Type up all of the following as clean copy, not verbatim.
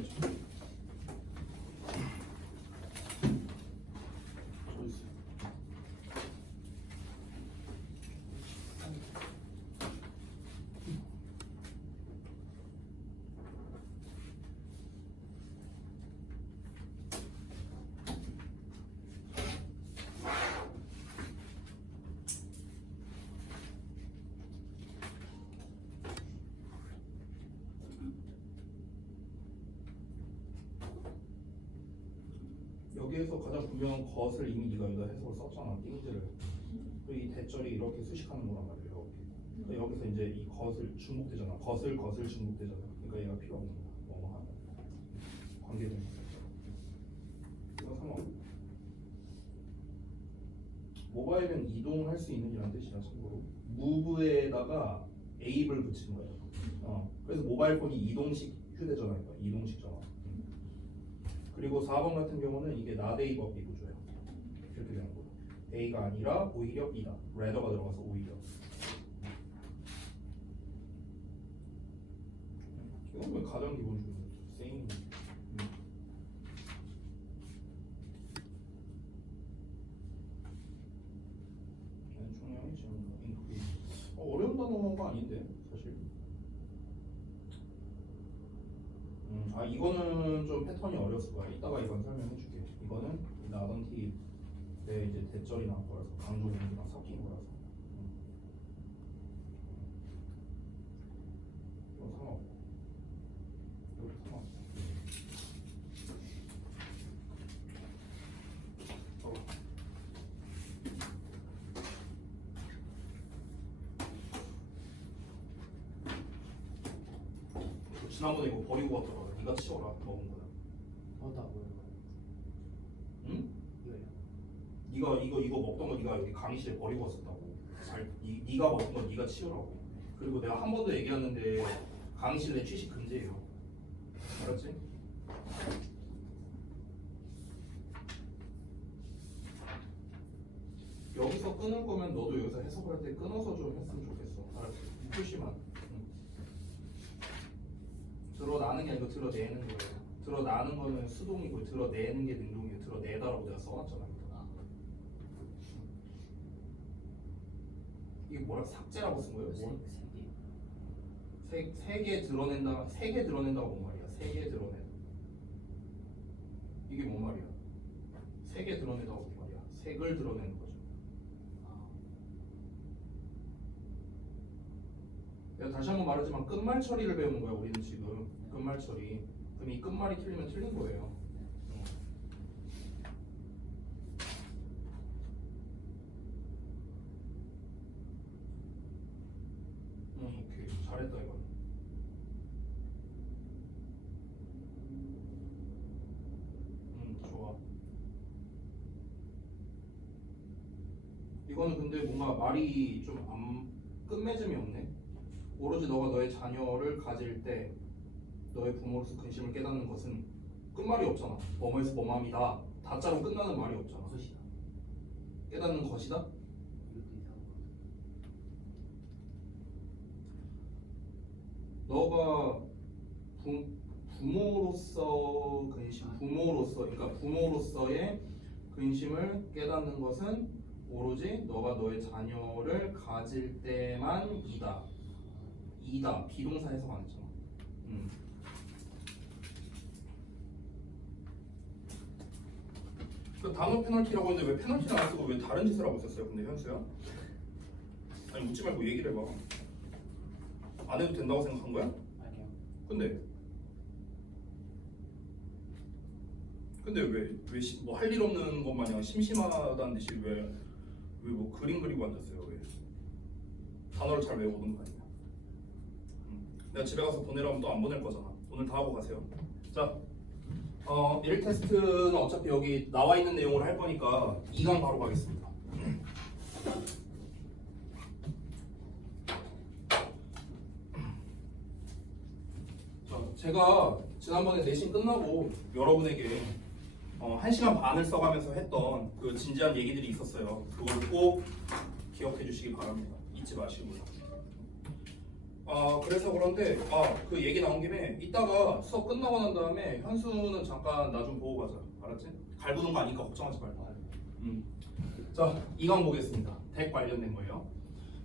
해보자. 여기에서 가장 중요한 것을 이미 네가 여기다 해석을 썼잖아. 띵즈를. 그리고 이 대절이 이렇게 수식하는 거란 말이야. 이렇게. 그러니까 여기서 이제 이 것을 중복되잖아. 것을 중복되잖아. 그러니까 얘가 필요 없는 거야. 뭐뭐 하면 관계된 거. 이거 상관없어. 모바일은 이동할 수 있는 이란 뜻이야. 참고로 move에다가 a를 붙인 거야. 그래서 모바일 폰이 이동식 휴대전화니까 이동식 전화. 그리고 4번 같은 경우는 이게 not a 법 비구조야. 이렇게 되는 거야. a가 아니라 오히려 이다. rather가 들어가서 오히려. 이건 왜 가장 기본적인 거죠? same. 총량이 지금 increase. 어려운 단어가 아닌데 사실. 이거는 좀 패턴이 어려웠을 거야. 이따가 이건 설명해줄게. 이거는 나던티 내 이제 대절이 나온 거라서 강조 공기랑 섞인 거라서. 이거 상관없고. 이거 상관없어. 지난번에 이거 버리고 갔더라. 네가 치워라. 먹은 거야. 나 뭐야? 응? 이거야. 이거 먹던 거 네가 여기 강의실에 버리고 왔었다고. 네가 먹은 거 네가 치우라고. 그리고 내가 한 번도 얘기했는데 강의실 내 취식 금지예요. 알았지? 여기서 끊을 거면 너도 여기서 해석을 할 때 끊어서 좀 했으면 좋겠어. 알았지? 표시만. 드러나는 게 아니고 드러내는 거예요. 드러나는 거는 수동이고 드러내는 게 능동이에요. 드러내다라고 내가 써놨잖아요. 이게 뭐라 삭제라고 쓴 거예요? 뭐? 세 개 드러낸다. 세 개 드러낸다가 뭔 말이야? 세 개 드러낸. 이게 뭔 말이야? 세 개 드러낸다가 뭔 말이야? 색을 드러내는 거죠. 내가 다시 한번 말하지만 끝말 처리를 배우는 거야. 우리는 지금 끝말 처리. 그럼 이 끝말이 틀리면 틀린 거예요. 오케이. 잘했다 이건. 좋아. 이거는 근데 뭔가 말이 좀 끝맺음이 없네. 오로지 너가 너의 자녀를 가질 때 너의 부모로서 근심을 깨닫는 것은 끝말이 없잖아. 뭐뭐에서 뭐뭐함이다. 다자로 끝나는 말이 없잖아. 것이다. 깨닫는 것이다? 너가 부모로서 근심, 그러니까 부모로서의 근심을 깨닫는 것은 오로지 너가 너의 자녀를 가질 때만이다. 이다. 비동사 해석 안 했잖아. 그 단어 페널티라고 했는데 왜 페널티를 안 쓰고 왜 다른 짓을 하고 있었어요? 근데 현수야? 아니 묻지 말고 얘기를 해봐. 안 해도 된다고 생각한 거야? 아니요. 근데 왜 뭐 할 일 없는 것 마냥 심심하다는 듯이 왜 뭐 그림 그리고 앉았어요? 왜 단어를 잘 외우는 거 아니야? 내가 집에 가서 보내라면 또 안 보낼 거잖아. 오늘 다 하고 가세요. 자, 1 테스트는 어차피 여기 나와 있는 내용으로 할 거니까 2강 바로 가겠습니다. 자, 제가 지난번에 내신 끝나고 여러분에게 1시간 반을 써가면서 했던 그 진지한 얘기들이 있었어요. 그걸 꼭 기억해 주시기 바랍니다. 잊지 마시고요. 그래서 그런데 그 얘기 나온 김에 이따가 수업 끝나고 난 다음에 현수는 잠깐 나 좀 보고 가자. 알았지? 갈구는 거 아니까 걱정하지 말고. 자, 2강 보겠습니다. 덱 관련된 거예요.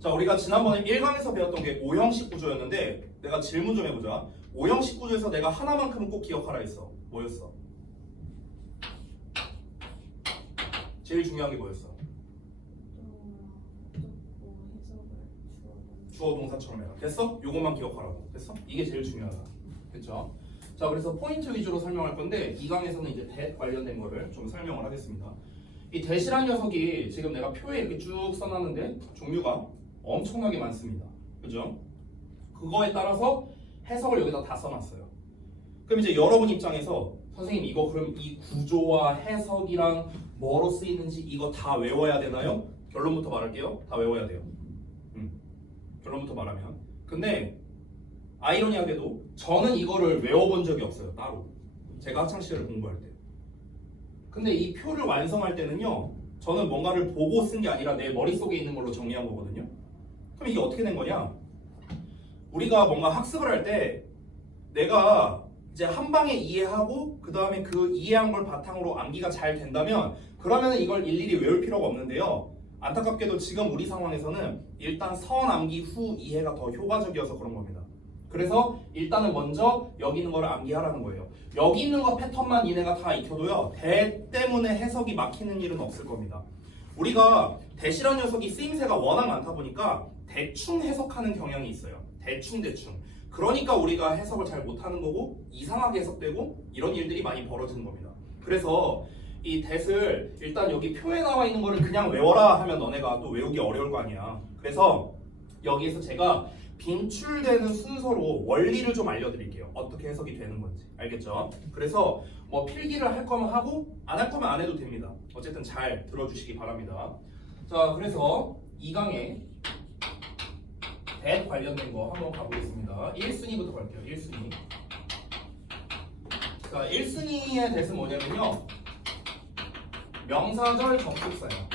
자, 우리가 지난번에 1강에서 배웠던 게 O형식 구조였는데 내가 질문 좀 해보자. O형식 구조에서 내가 하나만큼은 꼭 기억하라 했어. 뭐였어? 제일 중요한 게 뭐였어? 주어 동사처럼 해라. 됐어? 요것만 기억하라고. 됐어? 이게 제일 중요하다. 됐죠? 자, 그래서 포인트 위주로 설명할 건데 2강에서는 이제 대 관련된 거를 좀 설명을 하겠습니다. 이 대시란 녀석이 지금 내가 표에 이렇게 쭉 써놨는데 종류가 엄청나게 많습니다. 그죠? 그거에 따라서 해석을 여기다 다 써놨어요. 그럼 이제 여러분 입장에서 선생님 이거 그럼 이 구조와 해석이랑 뭐로 쓰이는지 이거 다 외워야 되나요? 결론부터 말할게요. 다 외워야 돼요. 결론부터 말하면. 근데 아이러니하게도 저는 이거를 외워본 적이 없어요. 따로. 제가 학창시절을 공부할 때. 근데 이 표를 완성할 때는요. 저는 뭔가를 보고 쓴 게 아니라 내 머릿속에 있는 걸로 정리한 거거든요. 그럼 이게 어떻게 된 거냐? 우리가 뭔가 학습을 할 때 내가 이제 한 방에 이해하고 그 다음에 그 이해한 걸 바탕으로 암기가 잘 된다면 그러면 이걸 일일이 외울 필요가 없는데요. 안타깝게도 지금 우리 상황에서는 일단 선 암기 후 이해가 더 효과적이어서 그런 겁니다. 그래서 일단은 먼저 여기 있는 거를 암기하라는 거예요. 여기 있는 거 패턴만 이내가 다 익혀도요. 대 때문에 해석이 막히는 일은 없을 겁니다. 우리가 대시란 녀석이 쓰임새가 워낙 많다 보니까 대충 해석하는 경향이 있어요. 대충. 그러니까 우리가 해석을 잘 못하는 거고 이상하게 해석되고 이런 일들이 많이 벌어지는 겁니다. 그래서 이 대을 일단 여기 표에 나와 있는 거를 그냥 외워라 하면 너네가 또 외우기 어려울 거 아니야. 그래서 여기에서 제가 빈출되는 순서로 원리를 좀 알려드릴게요. 어떻게 해석이 되는 건지. 알겠죠? 그래서 뭐 필기를 할 거면 하고 안 할 거면 안 해도 됩니다. 어쨌든 잘 들어주시기 바랍니다. 자, 그래서 2강에 대 관련된 거 한번 가보겠습니다. 1순위부터 갈게요. 1순위. 자, 1순위의 대은 뭐냐면요. 명사절 접속사예요.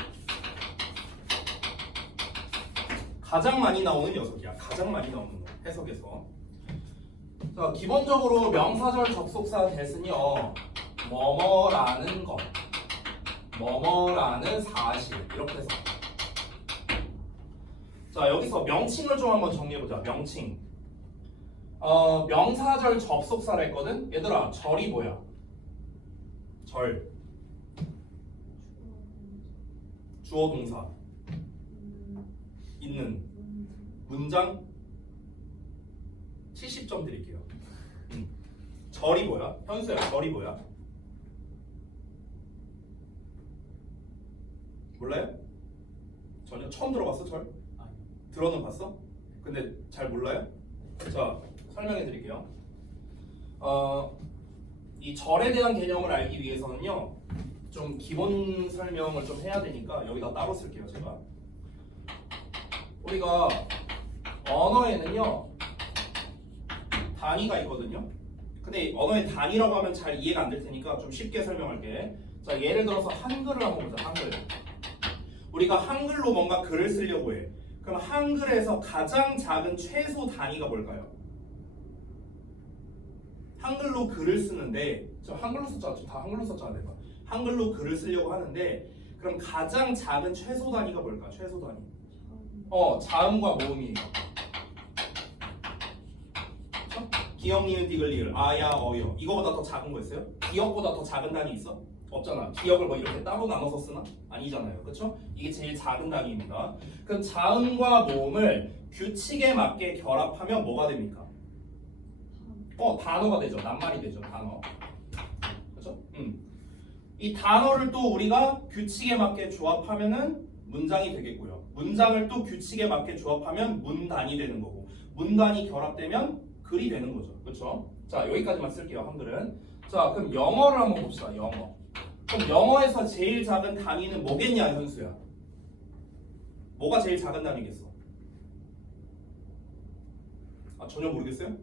가장 많이 나오는 녀석이야. 가장 많이 나오는 거. 해석에서. 자, 기본적으로 명사절 접속사 대은요. 뭐뭐라는 것, 뭐뭐라는 사실 이렇게 해서. 자, 여기서 명칭을 좀 한번 정리해보자. 명칭. 명사절 접속사라 했거든. 얘들아, 절이 뭐야? 절. 주어 동사. 있는. 문장. 70점 드릴게요. 절이 뭐야? 현수야, 절이 뭐야? 몰라요? 전혀 처음 들어봤어, 절? 들어는 봤어? 근데 잘 몰라요? 자, 설명해 드릴게요. 이 절에 대한 개념을 알기 위해서는요, 좀 기본 설명을 좀 해야 되니까 여기다 따로 쓸게요, 제가. 우리가 언어에는요, 단위가 있거든요. 근데 언어의 단위라고 하면 잘 이해가 안 될 테니까 좀 쉽게 설명할게. 자, 예를 들어서 한글을 한번 보자. 한글. 우리가 한글로 뭔가 글을 쓰려고 해. 그럼 한글에서 가장 작은 최소 단위가 뭘까요? 한글로 글을 쓰는데 저 한글로 썼잖아. 다 한글로 썼잖아 내가. 한글로 글을 쓰려고 하는데 그럼 가장 작은 최소 단위가 뭘까? 최소 단위. 자음과 모음이에요. 기역, 니은, 디귿, 리을, 아야, 어여. 이거보다 더 작은 거 있어요? 기역보다 더 작은 단위 있어? 없잖아. 기역을 뭐 이렇게 따로 나눠서 쓰나? 아니잖아요. 그렇죠? 이게 제일 작은 단위입니다. 그럼 자음과 모음을 규칙에 맞게 결합하면 뭐가 됩니까? 단어가 되죠. 낱말이 되죠. 단어. 그렇죠? 이 단어를 또 우리가 규칙에 맞게 조합하면은 문장이 되겠고요. 문장을 또 규칙에 맞게 조합하면 문단이 되는 거고, 문단이 결합되면 글이 되는 거죠. 그렇죠? 자, 여기까지만 쓸게요. 한글은. 자, 그럼 영어를 한번 봅시다. 영어. 그럼 영어에서 제일 작은 단위는 뭐겠냐, 현수야? 뭐가 제일 작은 단위겠어? 전혀 모르겠어요?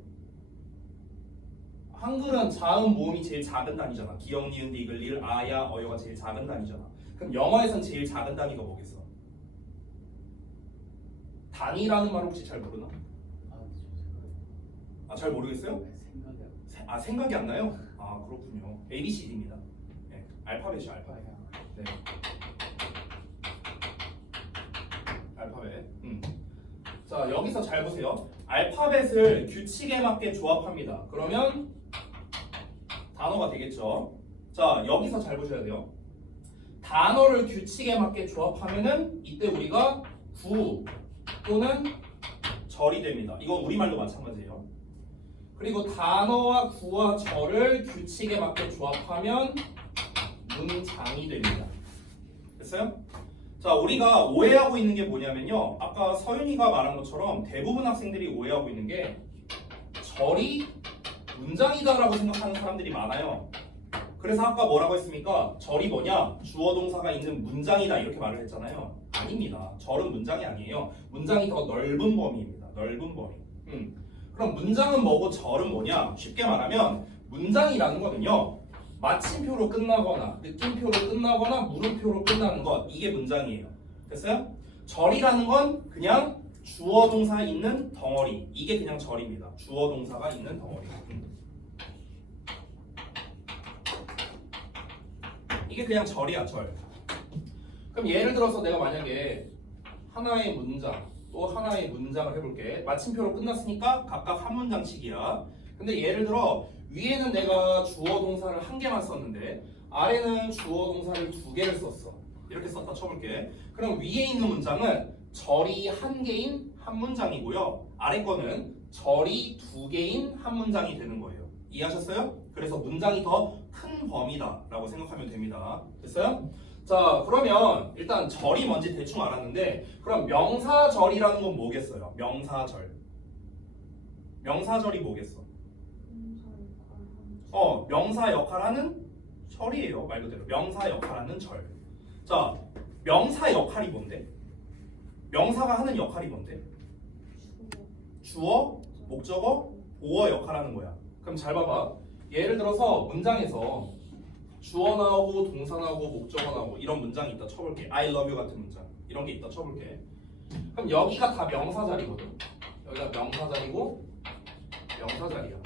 한글은 자음, 모음이 제일 작은 단위잖아. 기역, 니은, 디귿, 리을, 아야, 어여가 제일 작은 단위잖아. 그럼 영어에선 제일 작은 단위가 뭐겠어? 단위라는 말 혹시 잘 모르나? 잘 모르겠어요? 생각이 안 생각이 안 나요? 아 그렇군요. A, B, C, D입니다. 네, 알파벳이 알파벳. 나요. 네. 알파벳. 자 여기서 잘 보세요. 알파벳을 규칙에 맞게 조합합니다. 그러면 단어가 되겠죠. 자 여기서 잘 보셔야 돼요. 단어를 규칙에 맞게 조합하면은 이때 우리가 구 또는 절이 됩니다. 이건 우리말도 마찬가지예요. 그리고 단어와 구와 절을 규칙에 맞게 조합하면 문장이 됩니다. 됐어요? 자, 우리가 오해하고 있는 게 뭐냐면요. 아까 서윤이가 말한 것처럼 대부분 학생들이 오해하고 있는 게 절이 문장이다라고 생각하는 사람들이 많아요. 그래서 아까 뭐라고 했습니까? 절이 뭐냐? 주어 동사가 있는 문장이다 이렇게 말을 했잖아요. 아닙니다. 절은 문장이 아니에요. 문장이 더 넓은 범위입니다. 넓은 범위. 그럼 문장은 뭐고 절은 뭐냐? 쉽게 말하면 문장이라는 거는요. 마침표로 끝나거나 느낌표로 끝나거나 물음표로 끝나는 것 이게 문장이에요. 됐어요? 절이라는 건 그냥 주어 동사 있는 덩어리 이게 그냥 절입니다. 주어 동사가 있는 덩어리. 이게 그냥 절이야 절. 그럼 예를 들어서 내가 만약에 하나의 문장 또 하나의 문장을 해볼게. 마침표로 끝났으니까 각각 한 문장씩이야. 근데 예를 들어 위에는 내가 주어 동사를 한 개만 썼는데 아래는 주어 동사를 두 개를 썼어. 이렇게 썼다 쳐볼게. 그럼 위에 있는 문장은 절이 한 개인 한 문장이고요. 아래 거는 절이 두 개인 한 문장이 되는 거예요. 이해하셨어요? 그래서 문장이 더 큰 범위다라고 생각하면 됩니다. 됐어요? 자 그러면 일단 절이 뭔지 대충 알았는데 그럼 명사절이라는 건 뭐겠어요? 명사절. 명사절이 뭐겠어? 명사 역할하는 절이에요. 말 그대로 명사 역할하는 절. 자 명사 역할이 뭔데? 명사가 하는 역할이 뭔데? 주어, 목적어, 보어 역할하는 거야. 그럼 잘 봐봐. 예를 들어서 문장에서 주어 나오고 동사 나오고 목적어 나오고 이런 문장이 있다 쳐볼게. I love you 같은 문장 이런 게 있다 쳐볼게. 그럼 여기가 다 명사 자리거든. 여기가 명사 자리고 명사 자리야.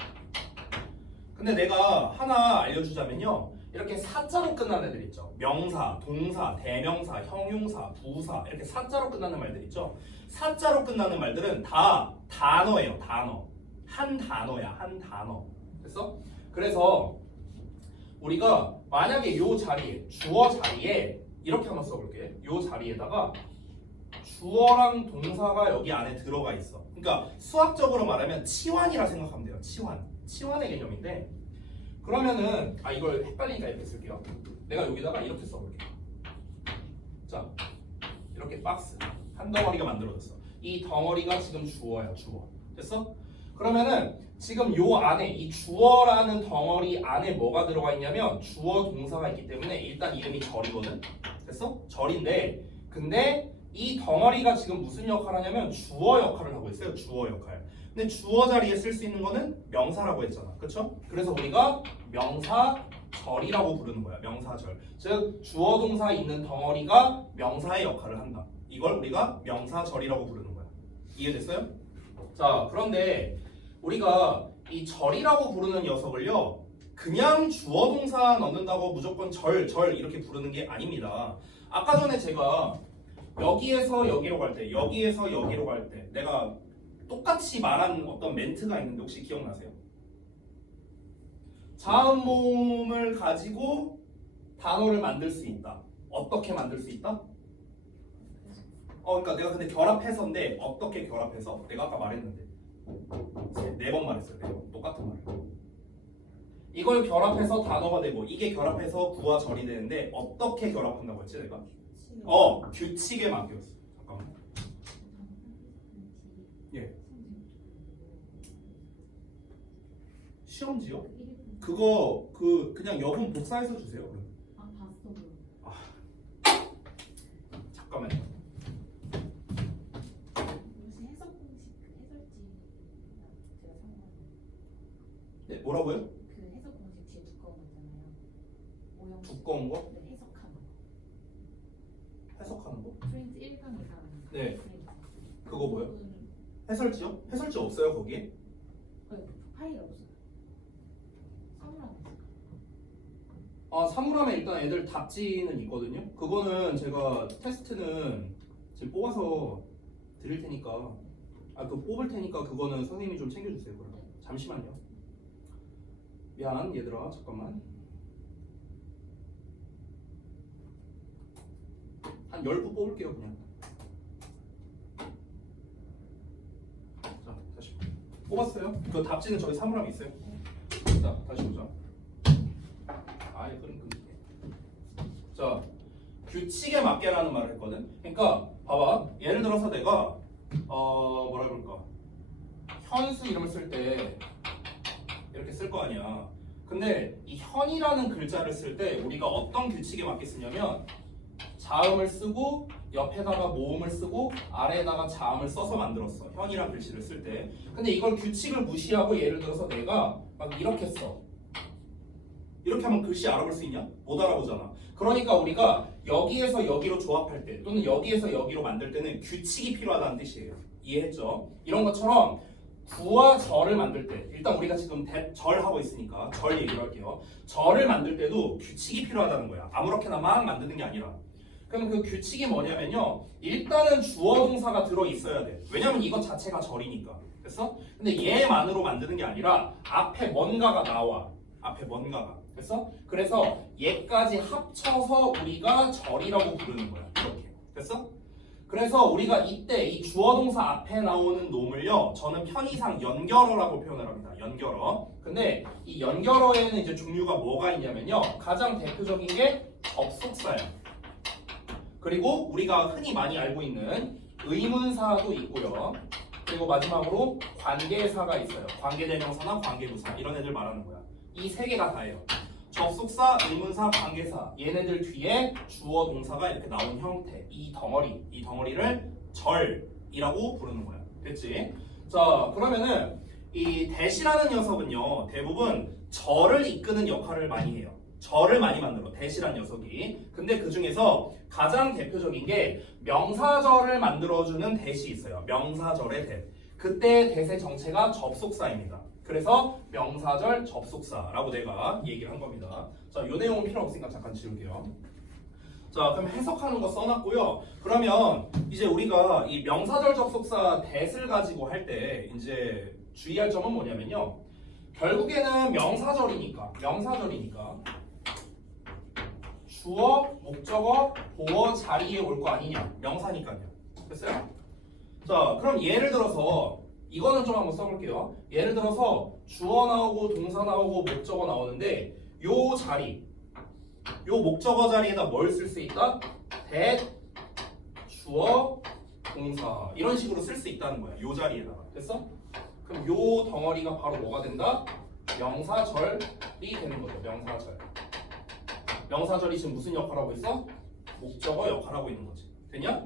근데 내가 하나 알려주자면요. 이렇게 사자로 끝나는 애들 있죠. 명사, 동사, 대명사, 형용사, 부사 이렇게 사자로 끝나는 말들 있죠. 사자로 끝나는 말들은 다 단어예요. 단어. 한 단어야. 한 단어. 됐어? 그래서 우리가 만약에 요 자리에 주어 자리에 이렇게 한번 써볼게. 요 자리에다가 주어랑 동사가 여기 안에 들어가 있어. 그러니까 수학적으로 말하면 치환이라 생각하면 돼요. 치환의 개념인데 그러면은 이걸 헷갈리니까 이렇게 쓸게요. 내가 여기다가 이렇게 써볼게. 자 이렇게 박스 한 덩어리가 만들어졌어. 이 덩어리가 지금 주어야. 주어. 됐어? 그러면은 지금 요 안에 이 주어라는 덩어리 안에 뭐가 들어가 있냐면 주어 동사가 있기 때문에 일단 이름이 절이거든. 됐어? 절인데 근데 이 덩어리가 지금 무슨 역할을 하냐면 주어 역할을 하고 있어요. 주어 역할. 근데 주어 자리에 쓸 수 있는 거는 명사라고 했잖아. 그렇죠? 그래서 우리가 명사절이라고 부르는 거야. 명사절. 즉 주어 동사 있는 덩어리가 명사의 역할을 한다. 이걸 우리가 명사절이라고 부르는 거야. 이해됐어요? 자, 그런데 우리가 이 절이라고 부르는 녀석을요. 그냥 주어 동사 넣는다고 무조건 절 이렇게 부르는 게 아닙니다. 아까 전에 제가 여기에서 여기로 갈 때, 여기에서 여기로 갈 때 내가 똑같이 말한 어떤 멘트가 있는데 혹시 기억나세요? 자음모음을 가지고 단어를 만들 수 있다. 어떻게 만들 수 있다? 그러니까 내가 근데 결합해서인데 어떻게 결합해서? 내가 아까 말했는데 4번 말했어요. 4번 똑같은 말. 이걸 결합해서 단어가 되고 이게 결합해서 구와 절이 되는데 어떻게 결합한다고 했지 내가? 규칙에 맡겼어. 잠깐만. 예. 시험지요? 그거 그냥 여분 복사해서 주세요. 그럼. 봤어. 잠깐만요. 무슨 해석 공식 해설지 제가 참고한 네, 뭐라고요? 그 해석 공식 뒤에 두꺼운 거 있잖아요. 오형 두꺼운 거? 네, 해석하는 거. 해석하는 거? 프린트 1강 이상. 네. 프린트. 그거 뭐요? 그거는 해설지요? 해설지 없어요 거기에? 거의 파일 없어요. 사물함. 사물함에 일단 애들 답지는 있거든요. 그거는 제가 테스트는 지금 뽑아서 드릴 테니까 그 뽑을 테니까 그거는 선생님이 좀 챙겨주세요. 그럼 잠시만요. 미안 얘들아 잠깐만. 한 10부 뽑을게요 그냥. 자 다시 뽑았어요. 그 답지는 저기 사물함에 있어요. 자 다시 보자. 아예 그럼 끊을게. 자 규칙에 맞게라는 말을 했거든. 그러니까 봐봐. 예를 들어서 내가 뭐라 그럴까 현수 이름을 쓸 때 이렇게 쓸 거 아니야. 근데 이 현이라는 글자를 쓸 때 우리가 어떤 규칙에 맞게 쓰냐면 자음을 쓰고 옆에다가 모음을 쓰고 아래에다가 자음을 써서 만들었어. 현이란 글씨를 쓸 때. 근데 이걸 규칙을 무시하고 예를 들어서 내가 막 이렇게 써. 이렇게 하면 글씨 알아볼 수 있냐? 못 알아보잖아. 그러니까 우리가 여기에서 여기로 조합할 때 또는 여기에서 여기로 만들 때는 규칙이 필요하다는 뜻이에요. 이해했죠? 이런 것처럼 구와 절을 만들 때 일단 우리가 지금 절하고 있으니까 절 얘기를 할게요. 절을 만들 때도 규칙이 필요하다는 거야. 아무렇게나 막 만드는 게 아니라. 그럼 그 규칙이 뭐냐면요. 일단은 주어 동사가 들어있어야 돼. 왜냐면 이것 자체가 절이니까. 됐어? 근데 얘만으로 만드는 게 아니라 앞에 뭔가가 나와. 앞에 뭔가가. 됐어? 그래서 얘까지 합쳐서 우리가 절이라고 부르는 거야. 이렇게. 됐어? 그래서 우리가 이때 이 주어 동사 앞에 나오는 놈을요. 저는 편의상 연결어라고 표현을 합니다. 연결어. 근데 이 연결어에는 이제 종류가 뭐가 있냐면요. 가장 대표적인 게 접속사야. 그리고 우리가 흔히 많이 알고 있는 의문사도 있고요. 그리고 마지막으로 관계사가 있어요. 관계대명사나 관계부사 이런 애들 말하는 거야. 이 세 개가 다예요. 접속사, 의문사, 관계사 얘네들 뒤에 주어 동사가 이렇게 나온 형태 이 덩어리를 절이라고 부르는 거야. 됐지? 자 그러면은 이 대시라는 녀석은요 대부분 절을 이끄는 역할을 많이 해요. 절을 많이 만들어 대시라는 녀석이. 근데 그 중에서 가장 대표적인 게 명사절을 만들어주는 대시 있어요. 명사절의 대. 그때 대세 정체가 접속사입니다. 그래서 명사절 접속사라고 내가 얘기를 한 겁니다. 자, 요 내용은 필요 없으니까 잠깐 지울게요. 자, 그럼 해석하는 거 써놨고요. 그러면 이제 우리가 이 명사절 접속사 that을 가지고 할 때 이제 주의할 점은 뭐냐면요. 결국에는 명사절이니까 주어, 목적어, 보어 자리에 올 거 아니냐. 명사니까요. 됐어요? 자, 그럼 예를 들어서 이거는 좀 한번 써볼게요. 예를 들어서 주어 나오고 동사 나오고 목적어 나오는데 요 자리, 요 목적어 자리에다 뭘 쓸 수 있다? that, 주어, 동사 이런 식으로 쓸 수 있다는 거야. 요 자리에다가. 됐어? 그럼 요 덩어리가 바로 뭐가 된다? 명사절이 되는 거죠. 명사절. 명사절이 지금 무슨 역할을 하고 있어? 목적어 역할을 하고 있는 거지. 됐냐?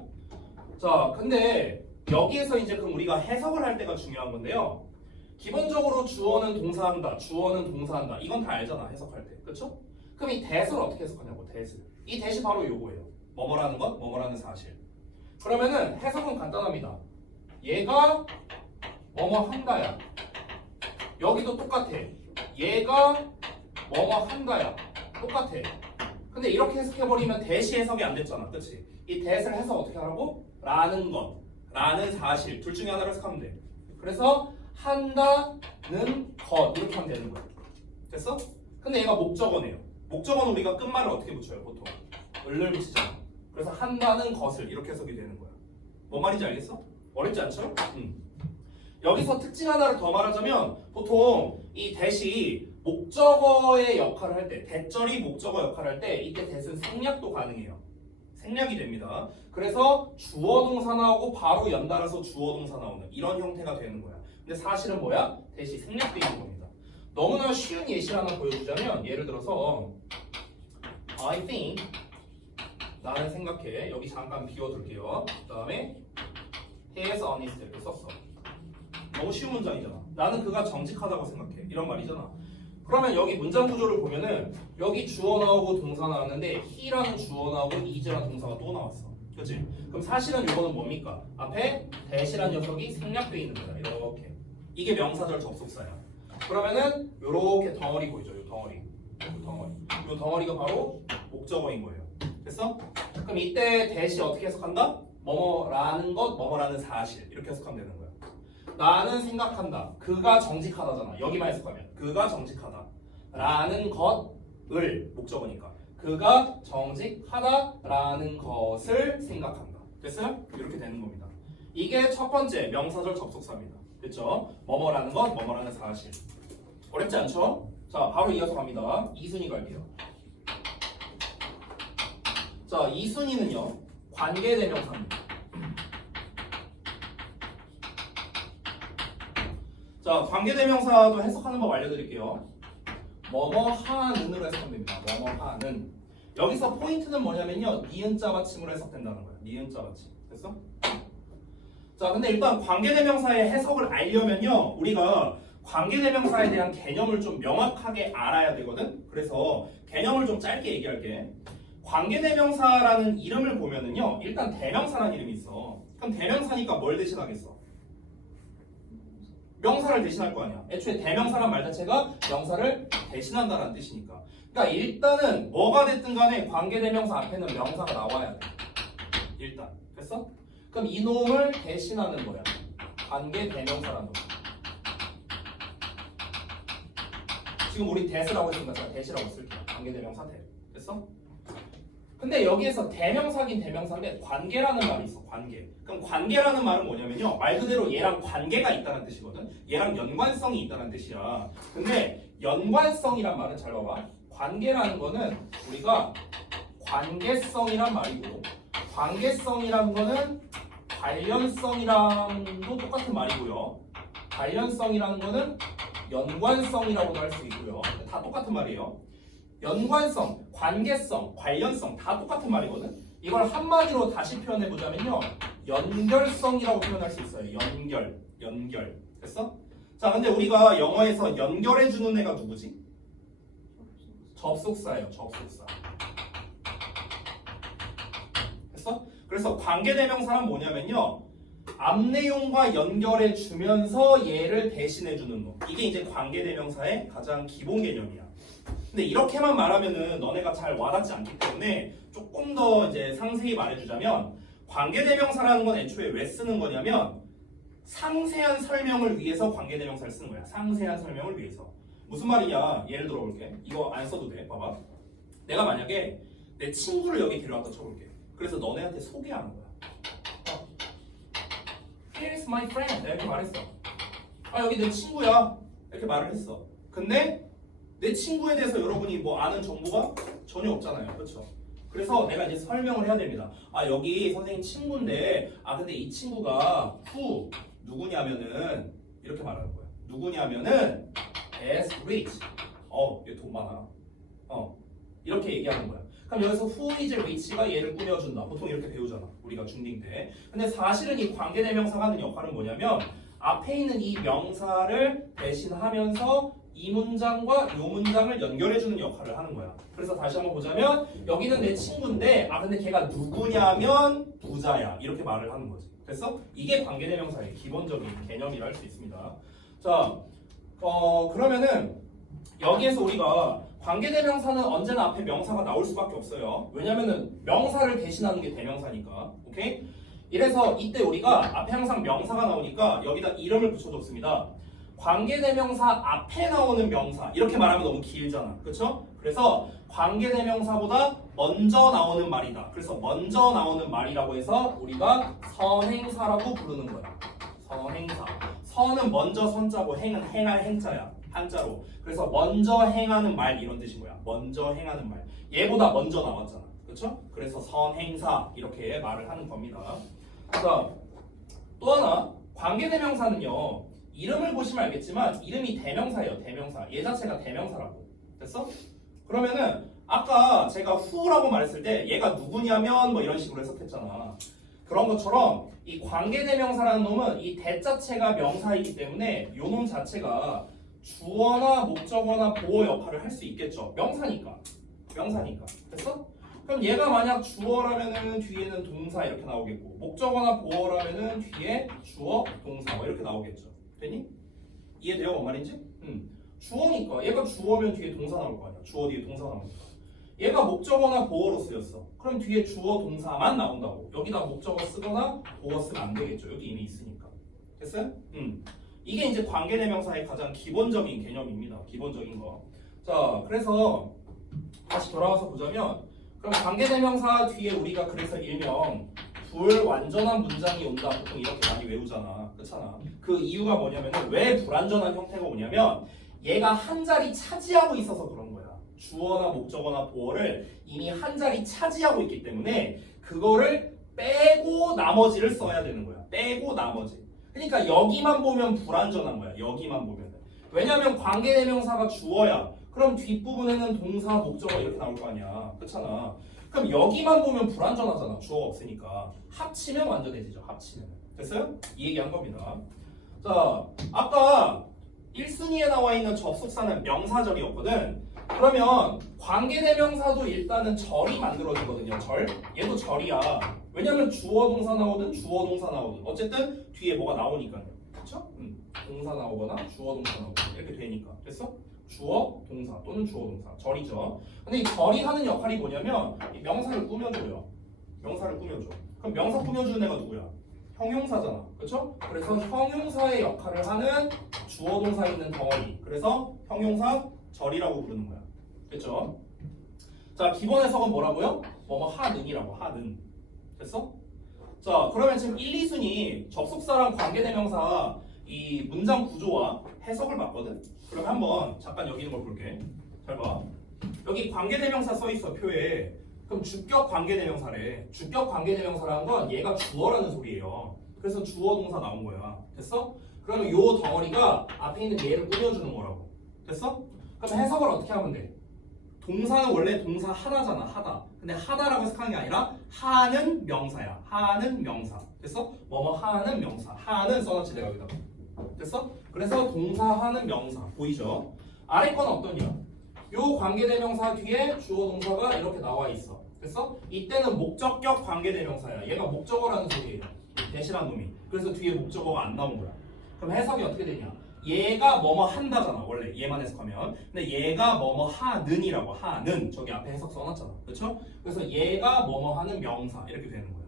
자, 근데 여기에서 이제 그럼 우리가 해석을 할 때가 중요한 건데요. 기본적으로 주어는 동사한다, 주어는 동사한다. 이건 다 알잖아, 해석할 때. 그렇죠? 그럼 이 that을 어떻게 해석하냐고, that을. 이 that이 바로 요거예요. 뭐뭐라는 것, 뭐뭐라는 사실. 그러면은 해석은 간단합니다. 얘가 뭐뭐 한다야. 여기도 똑같아. 얘가 뭐뭐 한다야. 똑같아. 근데 이렇게 해석해버리면 that이 해석이 안 됐잖아. 그치? 이 that을 해석 어떻게 하라고? 라는 것, 라는 사실. 둘 중에 하나를 해석하면 돼. 그래서 한다는 것 이렇게 하면 되는 거야. 됐어? 근데 얘가 목적어네요. 목적어는 우리가 끝말을 어떻게 붙여요? 보통 을을 붙이잖아. 그래서 한다는 것을 이렇게 해석이 되는 거야. 뭔 말인지 알겠어? 어렵지 않죠? 여기서 특징 하나를 더 말하자면 보통 이 that이 목적어의 역할을 할 때, 대절이 목적어 역할을 할 때 이때 that은 생략도 가능해요. 생략이 됩니다. 그래서 주어 동사 나오고 바로 연달아서 주어 동사 나오는 이런 형태가 되는 거야. 근데 사실은 뭐야? that이 생략되어 있는 겁니다. 너무나 쉬운 예시를 하나 보여주자면 예를 들어서 I think 나는 생각해. 여기 잠깐 비워둘게요. 그 다음에 he is honest 이렇게 썼어. 너무 쉬운 문장이잖아. 나는 그가 정직하다고 생각해. 이런 말이잖아. 그러면 여기 문장 구조를 보면은 여기 주어 나오고 동사 나왔는데 he라는 주어 나오고 is라는 동사가 또 나왔어. 그렇지? 그럼 사실은 이거는 뭡니까? 앞에 that이라는 녀석이 생략되어 있는 거야. 이렇게. 이게 명사절 접속사야. 그러면은 요렇게 덩어리 보이죠? 요 덩어리. 요 덩어리가 바로 목적어인 거예요. 됐어? 그럼 이때 대시 어떻게 해석한다? 뭐뭐라는 것, 뭐뭐라는 사실 이렇게 해석하면 되는 거야. 나는 생각한다. 그가 정직하다잖아. 여기만 해석하면 그가 정직하다. 라는 것을 목적어니까 그가 정직하다라는 것을 생각한다. 됐어요? 이렇게 되는 겁니다. 이게 첫 번째 명사절 접속사입니다. 됐죠? 뭐뭐라는 것, 뭐뭐라는 사실. 어렵지 않죠? 자, 바로 이어서 갑니다. 2순위 갈게요. 자, 2순위는요. 관계대명사입니다. 자, 관계대명사도 해석하는 법 알려드릴게요. 뭐뭐하는으로 해석하면 됩니다. 뭐뭐하는. 여기서 포인트는 뭐냐면요. 니은자 받침으로 해석된다는 거예요. 니은자 받침. 됐어? 자, 근데 일단 관계대명사의 해석을 알려면요. 우리가 관계대명사에 대한 개념을 좀 명확하게 알아야 되거든. 그래서 개념을 좀 짧게 얘기할게. 관계대명사라는 이름을 보면은요. 일단 대명사라는 이름이 있어. 그럼 대명사니까 뭘 대신하겠어? 명사를 대신할 거 아니야. 애초에 대명사란 말 자체가 명사를 대신한다라는 뜻이니까. 그러니까 일단은 뭐가 됐든 간에 관계대명사 앞에는 명사가 나와야 돼. 일단. 됐어? 그럼 이놈을 대신하는 거야. 관계대명사라는 거. 지금 우리 대스라고 했으니까 제가 대시라고 쓸게요. 관계대명사 대. 됐어? 근데 여기에서 대명사긴 대명사인데 관계라는 말이 있어. 관계. 그럼 관계라는 말은 뭐냐면요. 말 그대로 얘랑 관계가 있다는 뜻이거든. 얘랑 연관성이 있다는 뜻이야. 근데 연관성이란 말은 잘 봐봐. 관계라는 거는 우리가 관계성이란 말이고 관계성이라는 거는 관련성이랑도 똑같은 말이고요. 관련성이라는 거는 연관성이라고도 할 수 있고요. 다 똑같은 말이에요. 연관성, 관계성, 관련성 다 똑같은 말이거든. 이걸 한마디로 다시 표현해 보자면요. 연결성이라고 표현할 수 있어요. 연결. 됐어? 자, 근데 우리가 영어에서 연결해 주는 애가 누구지? 접속사예요. 접속사. 됐어? 그래서 관계대명사는 뭐냐면요. 앞 내용과 연결해 주면서 얘를 대신해 주는 거. 이게 이제 관계대명사의 가장 기본 개념이야. 근데 이렇게만 말하면은 너네가 잘 와닿지 않기 때문에 조금 더 이제 상세히 말해주자면 관계대명사라는 건 애초에 왜 쓰는 거냐면 상세한 설명을 위해서 관계대명사를 쓰는 거야. 상세한 설명을 위해서. 무슨 말이냐? 예를 들어볼게. 이거 안 써도 돼. 봐봐. 내가 만약에 내 친구를 여기 데려왔다 쳐볼게. 그래서 너네한테 소개하는 거야. Here is my friend. 내가 이렇게 말했어. 아, 여기 내 친구야. 이렇게 말을 했어. 근데 내 친구에 대해서 여러분이 뭐 아는 정보가 전혀 없잖아요. 그렇죠? 그래서 내가 이제 설명을 해야 됩니다. 아, 여기 선생님 친구인데 근데 이 친구가 누구냐면은 이렇게 말하는 거야. 누구냐면은 is rich. 얘 돈 많아. 이렇게 얘기하는 거야. 그럼 여기서 who is rich가 얘를 꾸며준다. 보통 이렇게 배우잖아. 우리가 중딩 때. 근데 사실은 이 관계대명사가 하는 역할은 뭐냐면 앞에 있는 이 명사를 대신하면서 이 문장과 이 문장을 연결해주는 역할을 하는 거야. 그래서 다시 한번 보자면 여기는 내 친구인데 근데 걔가 누구냐면 부자야. 이렇게 말을 하는 거지. 됐어? 이게 관계대명사의 기본적인 개념이라 할 수 있습니다. 자, 그러면은 여기에서 우리가 관계대명사는 언제나 앞에 명사가 나올 수밖에 없어요. 왜냐면은 명사를 대신하는 게 대명사니까. 오케이? 이래서 이때 우리가 앞에 항상 명사가 나오니까 여기다 이름을 붙여줬습니다. 관계대명사 앞에 나오는 명사 이렇게 말하면 너무 길잖아. 그렇죠? 그래서 관계대명사보다 먼저 나오는 말이다. 그래서 먼저 나오는 말이라고 해서 우리가 선행사라고 부르는 거야. 선행사. 선은 먼저 선자고 행은 행할 행자야. 한자로. 그래서 먼저 행하는 말 이런 뜻인 거야. 먼저 행하는 말. 얘보다 먼저 나왔잖아. 그렇죠? 그래서 선행사 이렇게 말을 하는 겁니다. 자, 또 하나 관계대명사는요. 이름을 보시면 알겠지만 이름이 대명사예요. 대명사. 얘 자체가 대명사라고. 됐어? 그러면은 아까 제가 who라고 말했을 때 얘가 누구냐면 뭐 이런 식으로 해석했잖아. 그런 것처럼 이 관계대명사라는 놈은 이 대 자체가 명사이기 때문에 요 놈 자체가 주어나 목적어나 보어 역할을 할 수 있겠죠. 명사니까. 됐어? 그럼 얘가 만약 주어라면은 뒤에는 동사 이렇게 나오겠고 목적어나 보어라면은 뒤에 주어, 동사 뭐 이렇게 나오겠죠. 됐니? 이해돼요? 뭔 말인지? 주어니까 얘가 주어면 뒤에 동사 나올 거 아니야. 주어 뒤에 동사 나오니까. 얘가 목적어나 보어로 쓰였어. 그럼 뒤에 주어 동사만 나온다고. 여기다 목적어 쓰거나 보어 쓰면 안 되겠죠. 여기 이미 있으니까. 됐어요? 이게 이제 관계대명사의 가장 기본적인 개념입니다. 기본적인 거. 자, 그래서 다시 돌아와서 보자면 그럼 관계대명사 뒤에 우리가 그래서 일명 불완전한 문장이 온다 보통 이렇게 많이 외우잖아. 그렇잖아. 그 이유가 뭐냐면 왜 불완전한 형태가 오냐면 얘가 한 자리 차지하고 있어서 그런 거야. 주어나 목적어나 보어를 이미 한 자리 차지하고 있기 때문에 그거를 빼고 나머지를 써야 되는 거야. 빼고 나머지. 그러니까 여기만 보면 불완전한 거야. 여기만 보면. 왜냐면 관계대명사가 주어야. 그럼 뒷부분에는 동사, 목적어 이렇게 나올 거 아니야. 그렇잖아. 그럼 여기만 보면 불완전하잖아. 주어가 없으니까. 합치면 완전해지죠. 합치면. 됐어요? 이 얘기한 겁니다. 자, 아까 1순위에 나와 있는 접속사는 명사절이었거든. 그러면 관계대명사도 일단은 절이 만들어지거든요. 절. 얘도 절이야. 왜냐면 주어 동사 나오든 주어 동사 나오든 어쨌든 뒤에 뭐가 나오니까요. 그렇죠? 동사 나오거나 주어 동사 나오거나 이렇게 되니까. 됐어? 주어 동사 또는 주어 동사 절이죠. 근데 이 절이 하는 역할이 뭐냐면 이 명사를 꾸며줘요. 명사를 꾸며줘. 그럼 명사 꾸며주는 애가 누구야? 형용사잖아. 그렇죠? 그래서 형용사의 역할을 하는 주어 동사 있는 덩어리. 그래서 형용사 절이라고 부르는 거야. 됐죠? 자, 기본 해석은 뭐라고요? 뭐뭐 하는이라고. 하는. 됐어? 자, 그러면 지금 1, 2순위 접속사랑 관계대명사 이 문장 구조와 해석을 봤거든? 그럼 한번 잠깐 여기 있는 걸 볼게. 잘 봐. 여기 관계대명사 써있어, 표에. 그럼 주격 관계대명사래. 주격 관계대명사라는 건 얘가 주어라는 소리예요. 그래서 주어 동사 나온 거야. 됐어? 그러면 요 덩어리가 앞에 있는 얘를 꾸며주는 거라고. 됐어? 그럼 해석을 어떻게 하면 돼? 동사는 원래 동사 하다잖아. 하다. 근데 하다라고 해석하는 게 아니라 하는 명사야. 하는 명사. 됐어? 뭐뭐 하는 명사. 하는 써놨지 내가 여기다가. 됐어? 그래서 동사 하는 명사. 보이죠? 아래 건 어떠냐? 요 관계대명사 뒤에 주어 동사가 이렇게 나와 있어. 됐어? 이때는 목적격 관계대명사야. 얘가 목적어라는 소리예요. 대신한 놈이. 그래서 뒤에 목적어가 안 나온 거야. 그럼 해석이 어떻게 되냐? 얘가 뭐뭐 한다잖아. 원래 얘만 해석하면. 근데 얘가 뭐뭐 하는이라고. 하는. 저기 앞에 해석 써놨잖아. 그렇죠? 그래서 얘가 뭐뭐 하는 명사. 이렇게 되는 거야.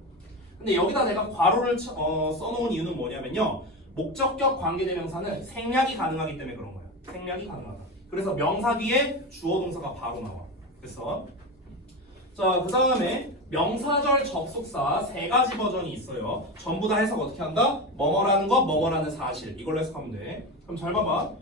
근데 여기다 내가 괄호를 써놓은 이유는 뭐냐면요. 목적격 관계대명사는 생략이 가능하기 때문에 그런 거야. 생략이 가능하다. 그래서 명사 뒤에 주어 동사가 바로 나와. 그래서 자, 그 다음에 명사절 접속사 세 가지 버전이 있어요. 전부 다 해석 어떻게 한다? 뭐뭐라는 거, 뭐뭐라는 사실. 이걸로 해석하면 돼. 그럼 잘 봐봐.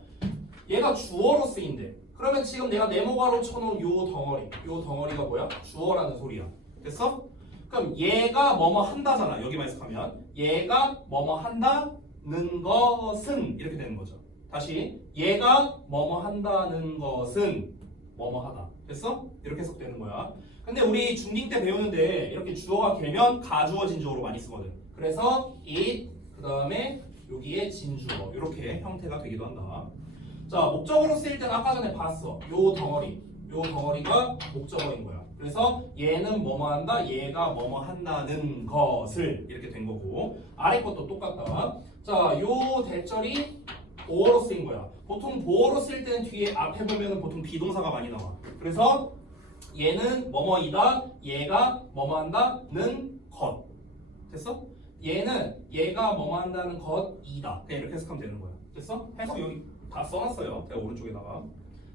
얘가 주어로 쓰인대. 그러면 지금 내가 네모가로 쳐놓은 요 덩어리. 요 덩어리가 뭐야? 주어라는 소리야. 됐어? 그럼 얘가 뭐뭐 한다잖아. 여기만 해석하면. 얘가 뭐뭐 한다는 것은 이렇게 되는 거죠. 다시. 얘가 뭐뭐 한다는 것은 뭐뭐 하다. 됐어? 이렇게 해석되는 거야. 근데 우리 중딩 때 배우는데 이렇게 주어가 길면 가주어 진주어로 많이 쓰거든. 그래서 it 그 다음에 여기에 진주어 이렇게 형태가 되기도 한다. 자, 목적어로 쓰일 때는 아까 전에 봤어. 요 덩어리가 목적어인 거야. 그래서 얘는 뭐뭐 한다, 얘가 뭐뭐 한다는 것을 이렇게 된 거고 아래 것도 똑같다. 자, 요 대절이 보어로 쓰인 거야. 보통 보어로 쓰일 때는 뒤에 앞에 보면은 보통 비동사가 많이 나와. 그래서 얘는 뭐뭐이다, 얘가 뭐뭐 한다는 것. 됐어? 얘가 뭐뭐 한다는 것이다. 그냥 이렇게 해석하면 되는 거야. 됐어? 해석 여기 다 써놨어요. 제가 오른쪽에다가.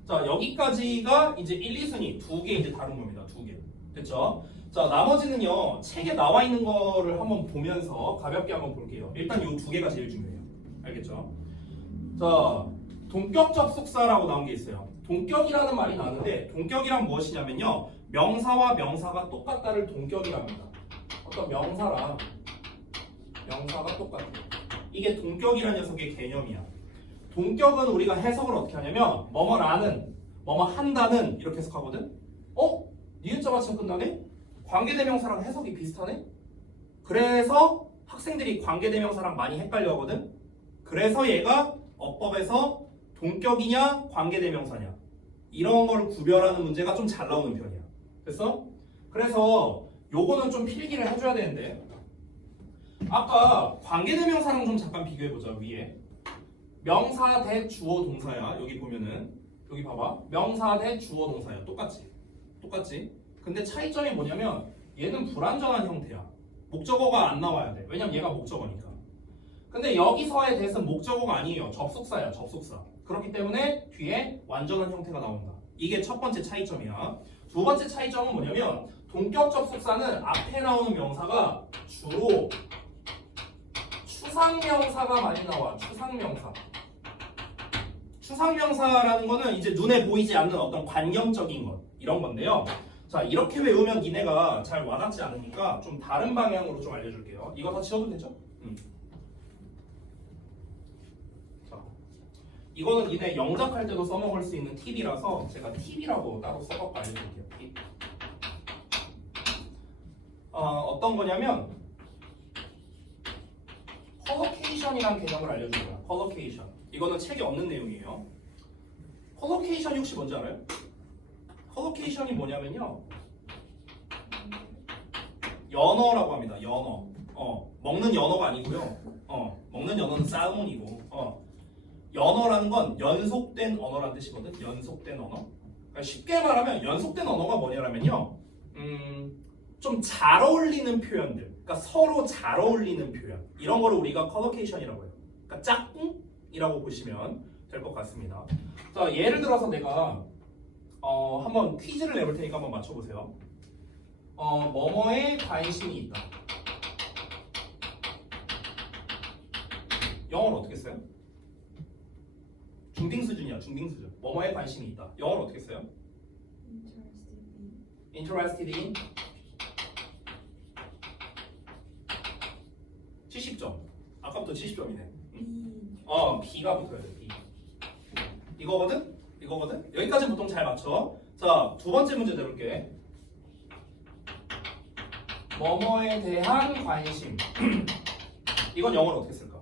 자, 여기까지가 이제 1, 2순위 두 개 이제 다른 겁니다. 두 개. 됐죠? 자, 나머지는요 책에 나와 있는 거를 한번 보면서 가볍게 한번 볼게요. 일단 이 두 개가 제일 중요해요. 알겠죠? 자, 동격 접속사라고 나온 게 있어요. 동격이라는 말이 나는데 동격이란 무엇이냐면요, 명사와 명사가 똑같다를 동격이랍니다. 어떤 명사랑 명사가 똑같아. 이게 동격이라는 녀석의 개념이야. 동격은 우리가 해석을 어떻게 하냐면 뭐뭐라는, 뭐뭐 한다는 이렇게 해석하거든. 니은자 받침 끝나네? 관계대명사랑 해석이 비슷하네? 그래서 학생들이 관계대명사랑 많이 헷갈려 하거든. 그래서 얘가 어법에서 동격이냐 관계대명사냐 이런 거를 구별하는 문제가 좀 잘 나오는 편이야. 됐어? 그래서 요거는 좀 필기를 해줘야 되는데, 아까 관계대명사랑 좀 잠깐 비교해보자. 위에 명사 대 주어 동사야. 여기 보면은 여기 봐봐. 명사 대 주어 동사야. 똑같지? 근데 차이점이 뭐냐면 얘는 불완전한 형태야. 목적어가 안 나와야 돼. 왜냐면 얘가 목적어니까. 근데 여기서의 대은 목적어가 아니에요. 접속사야. 접속사. 그렇기 때문에 뒤에 완전한 형태가 나온다. 이게 첫 번째 차이점이야. 두 번째 차이점은 뭐냐면 동격 접속사는 앞에 나오는 명사가 주로 추상명사가 많이 나와. 추상명사라는 거는 이제 눈에 보이지 않는 어떤 관념적인 것 이런 건데요. 자, 이렇게 외우면 니네가 잘 와닿지 않으니까 좀 다른 방향으로 좀 알려줄게요. 이거 다 지워도 되죠? 자, 이거는 니네 영작할 때도 써먹을 수 있는 팁이라서 제가 팁이라고 따로 써갖고 알려줄게요. 팁. 어떤 거냐면 컬로케이션이라는 개념을 알려줄 거야. 컬로케이션. 이거는 책에 없는 내용이에요. 컬로케이션이 혹시 뭔지 알아요? 컬로케이션이 뭐냐면요. 연어라고 합니다. 연어. 먹는 연어가 아니고요. 먹는 연어는 살몬이고. 연어라는 건 연속된 언어라는 뜻이거든. 연속된 언어. 그러니까 쉽게 말하면 연속된 언어가 뭐냐면요. 좀 잘 어울리는 표현들. 그러니까 서로 잘 어울리는 표현. 이런 거를 우리가 컬로케이션이라고 해요. 그러니까 짝꿍이라고 보시면 될 것 같습니다. 자, 예를 들어서 내가 한번 퀴즈를 내볼 테니까 한번 맞춰보세요. 뭐뭐에 관심이 있다. 영어로 어떻게 써요? 중딩 수준이야, 중딩 수준. 뭐뭐에 관심이 있다. 영어로 어떻게 써요? Interested in 70점. 아까부터 70점이네. B가 붙어야 돼. B. 이거거든? 여기까지 보통 잘 맞춰. 자, 두 번째 문제 내볼게. 뭐뭐에 대한 관심. 이건 영어로 어떻게 쓸까?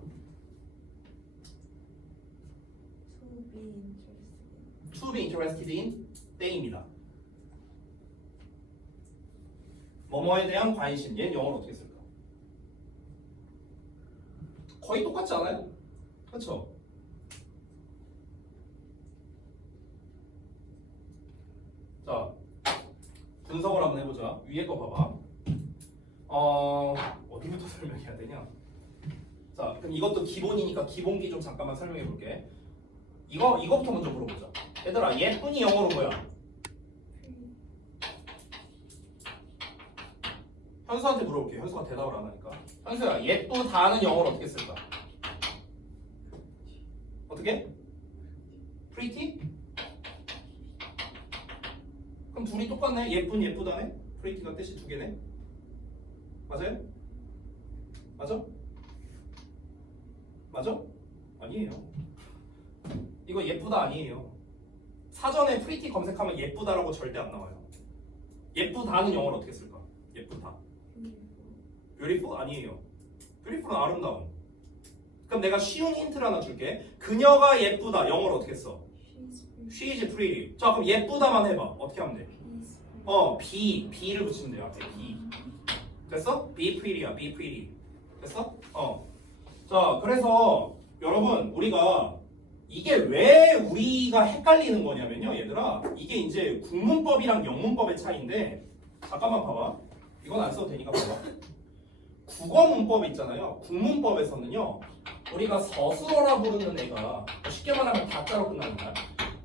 To be interested in 땡입니다. 뭐뭐에 대한 관심. 얘는 영어로 어떻게 쓸까? 거의 똑같지 않아요? 그렇죠? 자, 분석을 한번 해보자. 위에 거 봐봐. 어디부터 설명해야 되냐? 자, 그럼 이것도 기본이니까 기본기 좀 잠깐만 설명해 볼게. 이거부터 먼저 물어보자. 얘들아, 예쁜이 영어로 뭐야? 현수한테 물어볼게. 현수가 대답을 안 하니까. 현수야, 예쁘다는 영어로 어떻게 쓸까? 어떻게? pretty? 그럼 둘이 똑같네. 예쁜, 예쁘다네. pretty가 뜻이 두 개네. 맞아요? 맞아? 아니에요. 이거 예쁘다 아니에요. 사전에 pretty 검색하면 예쁘다라고 절대 안 나와요. 예쁘다는 영어로 어떻게 쓸까? 예쁘다. beautiful 아니에요. beautiful은 아름다움. 그럼 내가 쉬운 힌트를 하나 줄게. 그녀가 예쁘다. 영어로 어떻게 써? She is pretty. 자, 그럼 예쁘다만 해봐. 어떻게 하면 돼? B를 붙이면 돼요. 앞에 B. 됐어? Be pretty야. Be pretty. 됐어? 자, 그래서 여러분 우리가 이게 왜 우리가 헷갈리는 거냐면요, 얘들아. 이게 이제 국문법이랑 영문법의 차이인데 잠깐만 봐봐. 이건 안 써도 되니까 봐봐. 국어 문법 있잖아요. 국문법에서는요, 우리가 서술어라 부르는 애가 쉽게 말하면 다자로 끝나는 거야.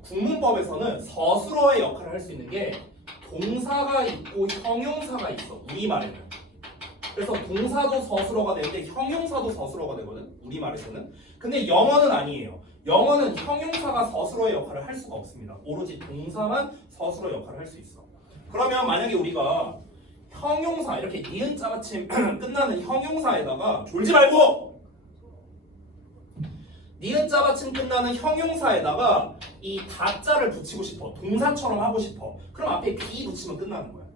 국문법에서는 서술어의 역할을 할 수 있는 게 동사가 있고 형용사가 있어. 우리말에는. 그래서 동사도 서술어가 되는데 형용사도 서술어가 되거든. 우리말에서는. 근데 영어는 아니에요. 영어는 형용사가 서술어의 역할을 할 수가 없습니다. 오로지 동사만 서술어 역할을 할 수 있어. 그러면 만약에 우리가 형용사 이렇게 니은자 받침 끝나는 형용사에다가 졸지 말고 니은자 받침 끝나는 형용사에다가 이 다자를 붙이고 싶어. 동사처럼 하고 싶어. 그럼 앞에 be 붙이면 끝나는 거야.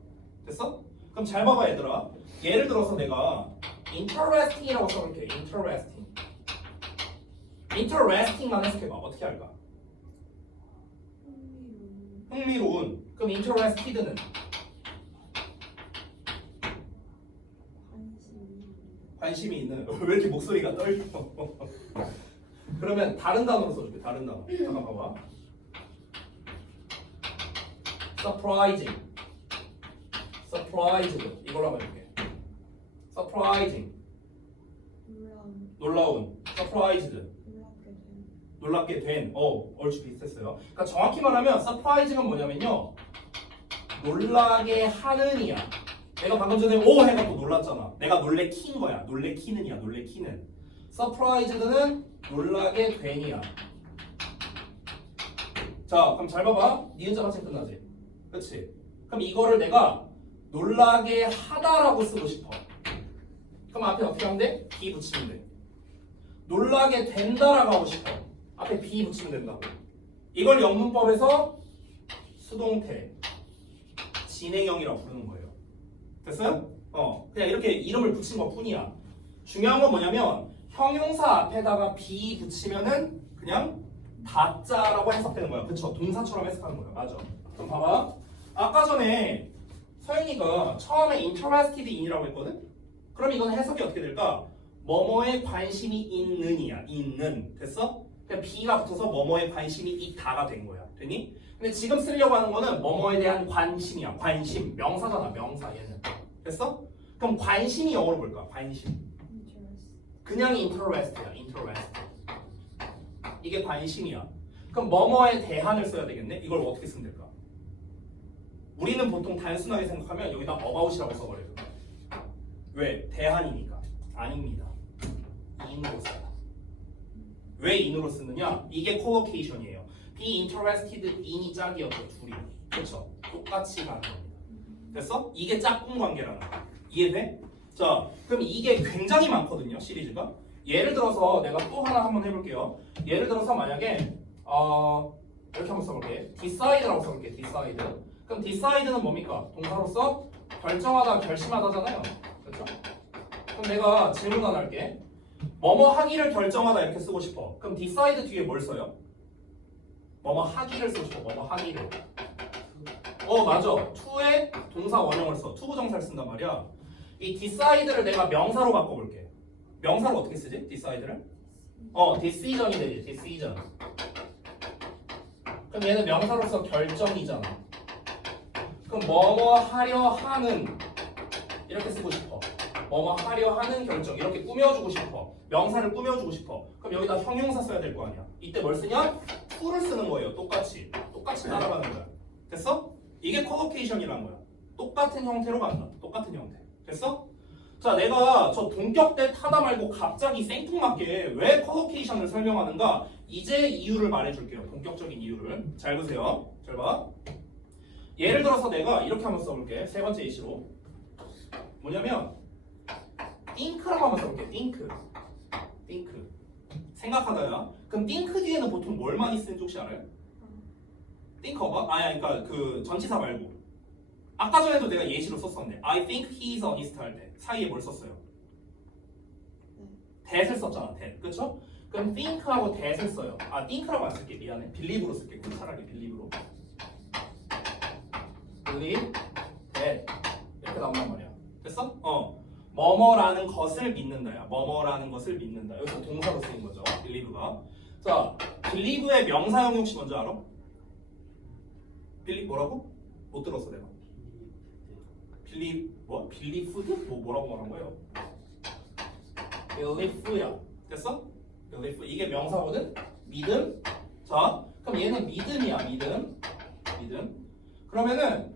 됐어? 그럼 잘 봐봐 얘들아. 예를 들어서 내가 interesting이라고 써볼게. interesting만 해석해봐. 어떻게 할까? 흥미로운. 그럼 interested는 관심이 있는. 왜 이렇게 목소리가 떨려? 그러면 다른 단어로 써줄게. 다른 단어. 잠깐 봐봐. surprising. surprised. 이걸로 한번 해볼게. surprising. 놀라운. surprised. 놀랍게 된. 얼추 비슷했어요. 그러니까 정확히 말하면 surprise가 뭐냐면요. 놀라게 하는이야. 내가 방금 전에 오 해갖고 놀랐잖아. 내가 놀래킨 거야. 놀래키는이야. 놀래키는. surprised는 놀라게 된이야. 자, 그럼 잘 봐봐. 니은자 받침 끝나지? 그치? 그럼 이거를 내가 놀라게 하다라고 쓰고 싶어. 그럼 앞에 어떻게 하면 돼? be 붙이면 돼. 놀라게 된다라고 하고 싶어. 앞에 be 붙이면 된다고. 이걸 영문법에서 수동태 진행형이라고 부르는 거예요. 됐어요? 그냥 이렇게 이름을 붙인 것 뿐이야. 중요한 건 뭐냐면 형용사 앞에다가 be 붙이면은 그냥 다자라고 해석되는 거야. 그쵸? 동사처럼 해석하는 거야. 맞아. 그럼 봐봐. 아까 전에 서영이가 처음에 interested in이라고 했거든? 그럼 이건 해석이 어떻게 될까? 뭐뭐에 관심이 있는이야. 있는. 됐어? 그냥 be가 붙어서 뭐뭐에 관심이 있다가 된 거야. 되니? 근데 지금 쓰려고 하는 거는 뭐뭐에 대한 관심이야. 관심. 명사잖아. 명사 얘는. 됐어? 그럼 관심이 영어로 뭘까? 관심. 그냥 interest야. interest. 이게 관심이야. 그럼 뭐뭐에 대한을 써야 되겠네? 이걸 어떻게 쓰면 될까? 우리는 보통 단순하게 생각하면 여기다 about이라고 써버려요. 왜? 대한이니까. 아닙니다. in으로 써요. 왜 in으로 쓰느냐? 이게 collocation이에요. be interested in이 짝이었죠. 둘이. 그렇죠? 똑같이 가는 겁니다. 됐어? 이게 짝꿍 관계라는 거야. 이해돼? 자, 그럼 이게 굉장히 많거든요. 시리즈가. 예를 들어서 내가 또 하나 한번 해볼게요. 예를 들어서 만약에 이렇게 한번 써볼게. decide라고 써볼게. decide. 그럼 decide는 뭡니까? 동사로서 결정하다, 결심하다잖아요. 그렇죠? 그럼 내가 질문 하나 할게. 뭐뭐 하기를 결정하다 이렇게 쓰고 싶어. 그럼 decide 뒤에 뭘 써요? 뭐뭐 하기를 쓰고 싶어. 뭐뭐 하기를. 맞아. to에 동사 원형을 써. to 부정사를 쓴단 말이야. 이 decide를 내가 명사로 바꿔볼게. 명사로 어떻게 쓰지? decide를? decision이 되지. decision. 그럼 얘는 명사로서 결정이잖아. 그럼 뭐뭐 하려 하는 이렇게 쓰고 싶어. 뭐뭐 하려 하는 결정 이렇게 꾸며주고 싶어. 명사를 꾸며주고 싶어. 그럼 여기다 형용사 써야 될 거 아니야. 이때 뭘 쓰냐? to를 쓰는 거예요. 똑같이 따라가는 거야. 됐어? 이게 collocation이라는 거야. 똑같은 형태로 간다. 똑같은 형태. 됐어? 자, 내가 저 동격 때 타다 말고 갑자기 생뚱맞게 왜 collocation을 설명하는가? 이제 이유를 말해줄게요. 본격적인 이유를. 잘 보세요. 잘 봐. 예를 들어서 내가 이렇게 한번 써볼게. 세 번째 예시로. 뭐냐면 think라고 한번 써볼게. think. 생각하다야. 그럼 think 뒤에는 보통 뭘 많이 쓰는지 혹시 알아요? think about? 그러니까 그 전치사 말고. 아까 전에도 내가 예시로 썼었네. I think he is honest 할 때 사이에 뭘 썼어요? that을 썼잖아. that. 그쵸? 그럼 think하고 that을 써요. think라고 안 쓸게. 미안해. believe로 쓸게. 그럼 차라리 believe로. believe that 이렇게 나온단 말이야. 됐어? 뭐뭐라는 것을 믿는다야. 뭐뭐라는 것을 믿는다. 여기서 동사로 쓰인 거죠. believe가. 자, believe의 명사형 혹시 뭔지 알아? believe 뭐라고? 못 들었어 내가. believe 뭐? believed? 뭐라고 말한 거예요? believe야. 됐어? believe 이게 명사거든? 믿음. 자, 그럼 얘는 믿음이야. 믿음. 그러면은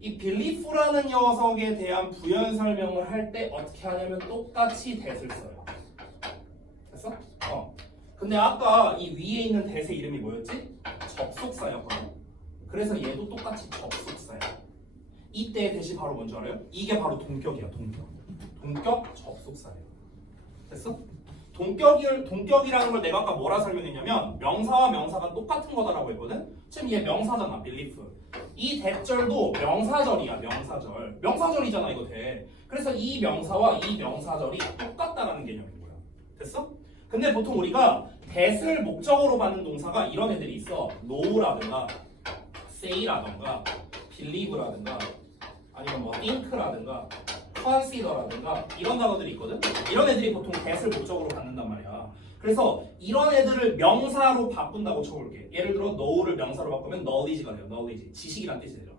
이 belief라는 녀석에 대한 부연 설명을 할 때 어떻게 하냐면 똑같이 that을 써요. 됐어? 근데 아까 이 위에 있는 that의 이름이 뭐였지? 접속사였거든. 그래서 얘도 똑같이 접속사야. 이때의 that이 바로 뭔지 알아요? 이게 바로 동격이야. 동격 접속사예요. 됐어? 동격이라는 걸 내가 아까 뭐라 설명했냐면 명사와 명사가 똑같은 거다라고 했거든. 지금 얘 명사잖아. belief. 이 대절도 명사절이야. 명사절이잖아 이거 대. 그래서 이 명사와 이 명사절이 똑같다라는 개념인 거야. 됐어? 근데 보통 우리가 that을 목적으로 받는 동사가 이런 애들이 있어. know라든가 say라든가 believe라든가 아니면 뭐 think라든가 consider라든가 이런 단어들이 있거든. 이런 애들이 보통 that을 목적으로 받는단 말이야. 그래서 이런 애들을 명사로 바꾼다고 쳐볼게. 예를 들어 know를 명사로 바꾸면 knowledge가 돼요. knowledge. 지식이란 뜻이 되죠.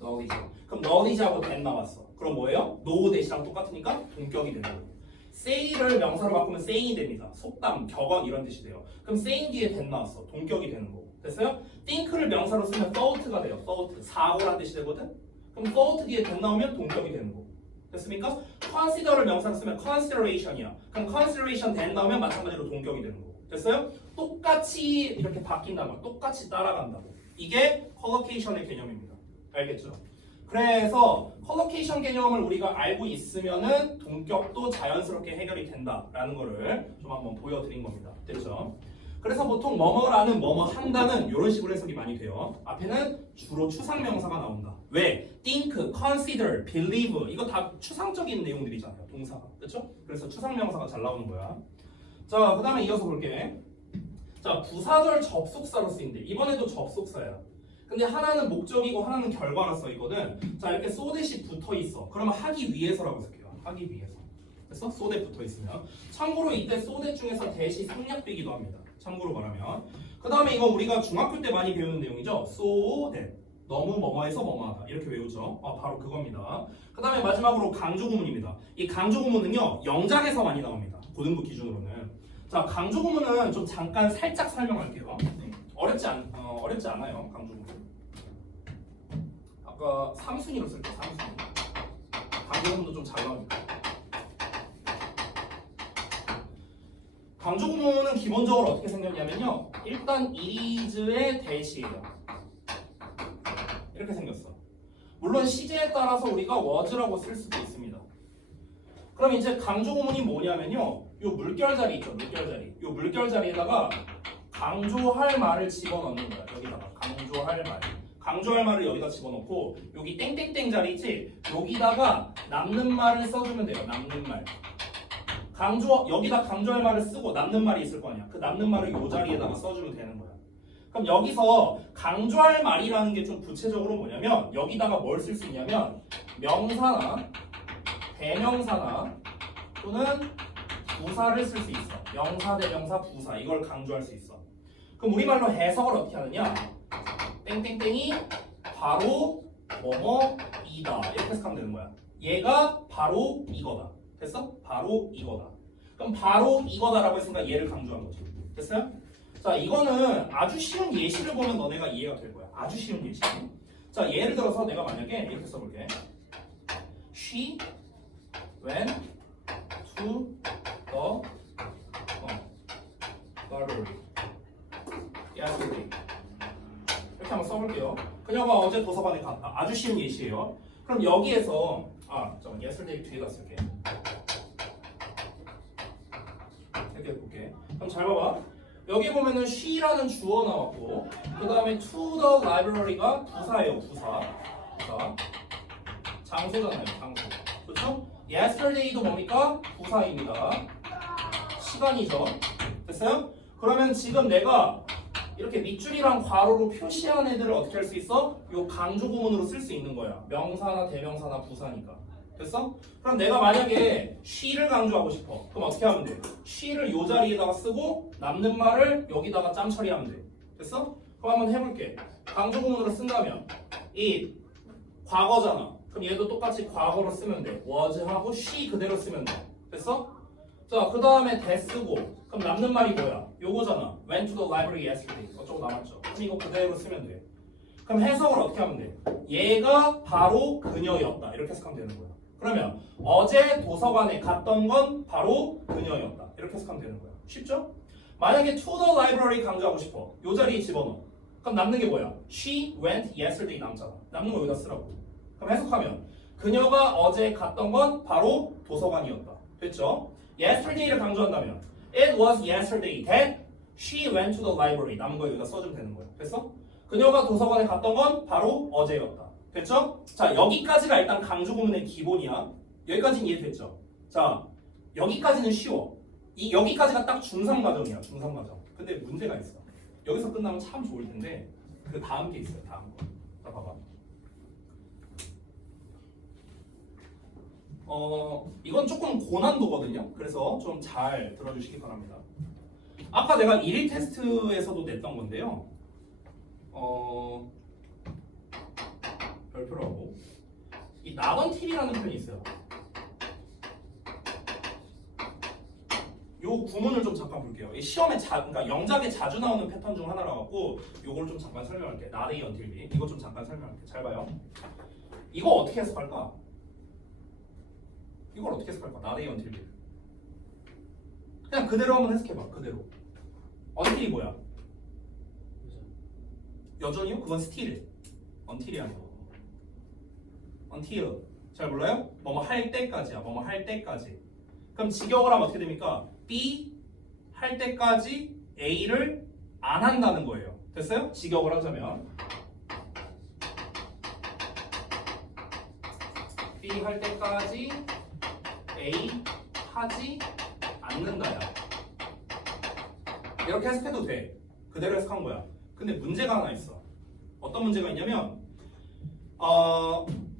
knowledge. 그럼 knowledge하고 that 나왔어. 그럼 뭐예요? know that이랑 똑같으니까 동격이 되는 거예요. say를 명사로 바꾸면 saying이 됩니다. 속담, 격언 이런 뜻이 돼요. 그럼 saying 뒤에 that 나왔어. 동격이 되는 거고. 됐어요? think를 명사로 쓰면 thought가 돼요. thought. 사고란 뜻이 되거든? 그럼 thought 뒤에 that 나오면 동격이 되는 거고. 됐습니까? consider를 명사로 쓰면 consideration이야. 그럼 consideration that 나오면 마찬가지로 동격이 되는 거고. 됐어요? 똑같이 이렇게 바뀐다고. 똑같이 따라간다고. 이게 collocation의 개념입니다. 알겠죠? 그래서 컬로케이션 개념을 우리가 알고 있으면은 동격도 자연스럽게 해결이 된다라는 거를 좀 한번 보여드린 겁니다. 됐죠? 그래서 보통 뭐뭐라는 뭐뭐 한다는 이런 식으로 해석이 많이 돼요. 앞에는 주로 추상명사가 나온다. 왜? think, consider, believe 이거 다 추상적인 내용들이잖아요. 동사가. 그렇죠? 그래서 추상명사가 잘 나오는 거야. 자, 그 다음에 이어서 볼게. 자, 부사절 접속사로 쓰인대. 이번에도 접속사야. 근데 하나는 목적이고 하나는 결과라 써있거든. 자, 이렇게 쏘댓이 붙어있어. 그러면 하기 위해서라고 쓸게요. 하기 위해서. 그래서 쏘댓 붙어있으면. 참고로 이때 쏘댓 중에서 대시 생략되기도 합니다. 참고로 말하면. 그 다음에 이거 우리가 중학교 때 많이 배우는 내용이죠. 쏘댓. 너무 뭐뭐해서 뭐뭐하다. 이렇게 외우죠. 바로 그겁니다. 그 다음에 마지막으로 강조구문입니다. 이 강조구문은요. 영작에서 많이 나옵니다. 고등부 기준으로는. 자, 강조구문은 좀 잠깐 살짝 설명할게요. 어렵지 않아요. 강조구문. 아까 3순위로 쓸게요. 3순위. 강조구문도 좀 잘 나오니까. 강조구문은 기본적으로 어떻게 생겼냐면요. 일단 is의 대시예요. 이렇게 생겼어. 물론 시제에 따라서 우리가 was라고 쓸 수도 있습니다. 그럼 이제 강조구문이 뭐냐면요. 요 물결 자리 있죠. 물결 자리. 요 물결 자리에다가 강조할 말을 집어넣는 거야. 여기다가 강조할 말. 강조할 말을 여기다 집어넣고 여기 땡땡땡 자리 있지? 여기다가 남는 말을 써주면 돼요. 남는 말. 여기다 강조할 말을 쓰고 남는 말이 있을 거 아니야. 그 남는 말을 요 자리에다가 써주면 되는 거야. 그럼 여기서 강조할 말이라는 게 좀 구체적으로 뭐냐면 여기다가 뭘 쓸 수 있냐면 명사나 대명사나 또는 부사를 쓸 수 있어. 명사, 대명사, 부사 이걸 강조할 수 있어. 그럼 우리말로 해석을 어떻게 하느냐? 땡땡땡이 바로 뭐뭐이다 이렇게 해석하면 되는 거야. 얘가 바로 이거다. 됐어? 바로 이거다. 그럼 바로 이거다라고 했으니까 얘를 강조한 거지. 됐어요? 자, 이거는 아주 쉬운 예시를 보면 너네가 이해가 될 거야. 아주 쉬운 예시. 자, 예를 들어서 내가 만약에 이렇게 써볼게. She went to the library yesterday. 이렇게 한번 써볼게요. 그녀가 어제 도서관에 갔다. 아주 쉬운 예시예요. 그럼 여기에서 잠깐 yesterday 뒤에다 쓸게. 이렇게 볼게. 그럼 잘 봐봐. 여기 보면은 she라는 주어 나왔고 그 다음에 to the library가 부사예요. 부사. 장소잖아요. 장소. 그렇죠? yesterday도 뭡니까? 부사입니다. 시간이죠. 됐어요? 그러면 지금 내가 이렇게 밑줄이랑 괄호로 표시한 애들을 어떻게 할 수 있어? 요 강조구문으로 쓸 수 있는 거야. 명사나 대명사나 부사니까. 됐어? 그럼 내가 만약에 she를 강조하고 싶어. 그럼 어떻게 하면 돼? she를 요 자리에다가 쓰고 남는 말을 여기다가 짬 처리하면 돼. 됐어? 그럼 한번 해볼게. 강조구문으로 쓴다면 이 과거잖아. 그럼 얘도 똑같이 과거로 쓰면 돼. was하고 she 그대로 쓰면 돼. 됐어? 자, 그 다음에 that 쓰고 그럼 남는 말이 뭐야? 요거잖아. went to the library yesterday. 어쩌고 남았죠. 그럼 이거 그대로 쓰면 돼. 그럼 해석을 어떻게 하면 돼? 얘가 바로 그녀였다. 이렇게 해석하면 되는 거야. 그러면 어제 도서관에 갔던 건 바로 그녀였다. 이렇게 해석하면 되는 거야. 쉽죠? 만약에 to the library 강조하고 싶어. 요 자리에 집어넣어. 그럼 남는 게 뭐야? She went yesterday 남잖아. 남는 거 여기다 쓰라고. 그럼 해석하면 그녀가 어제 갔던 건 바로 도서관이었다. 됐죠? yesterday를 강조한다면 it was yesterday that she went to the library. 남은 거 여기다 써주면 되는 거야. 됐어? 그녀가 도서관에 갔던 건 바로 어제였다. 됐죠? 자, 여기까지가 일단 강조구문의 기본이야. 여기까지는 이해됐죠? 자, 여기까지는 쉬워. 여기까지가 딱 중상 과정이야. 중상 과정. 근데 문제가 있어. 여기서 끝나면 참 좋을 텐데 그 다음 게 있어요. 다음 거. 자, 봐봐. 이건 조금 고난도거든요. 그래서 좀 잘 들어주시기 바랍니다. 아까 내가 1일 테스트에서도 냈던 건데요. 별표로 하고 이 나던틸이라는 표현이 있어요. 요 구문을 좀 잠깐 볼게요. 이 시험에 그러니까 영작에 자주 나오는 패턴 중 하나라 갖고 요걸 좀 잠깐 설명할게. not a until b. 이거 좀 잠깐 설명할게. 잘 봐요. 이거 어떻게 해석할까? 이걸 어떻게 해석할까? not a until b. 그냥 그대로 한번 해석해봐. 그대로. until이 뭐야? 여전히요? 그건 still. until이 아니고. until. 잘 몰라요? 뭐뭐 할 때까지야. 뭐뭐 할 때까지. 그럼 직역을 하면 어떻게 됩니까? B 할 때까지 A를 안 한다는 거예요. 됐어요? 직역을 하자면 B 할 때까지 A 하지 않는다야. 이렇게 해석해도 돼. 그대로 해석한 거야. 근데 문제가 하나 있어. 어떤 문제가 있냐면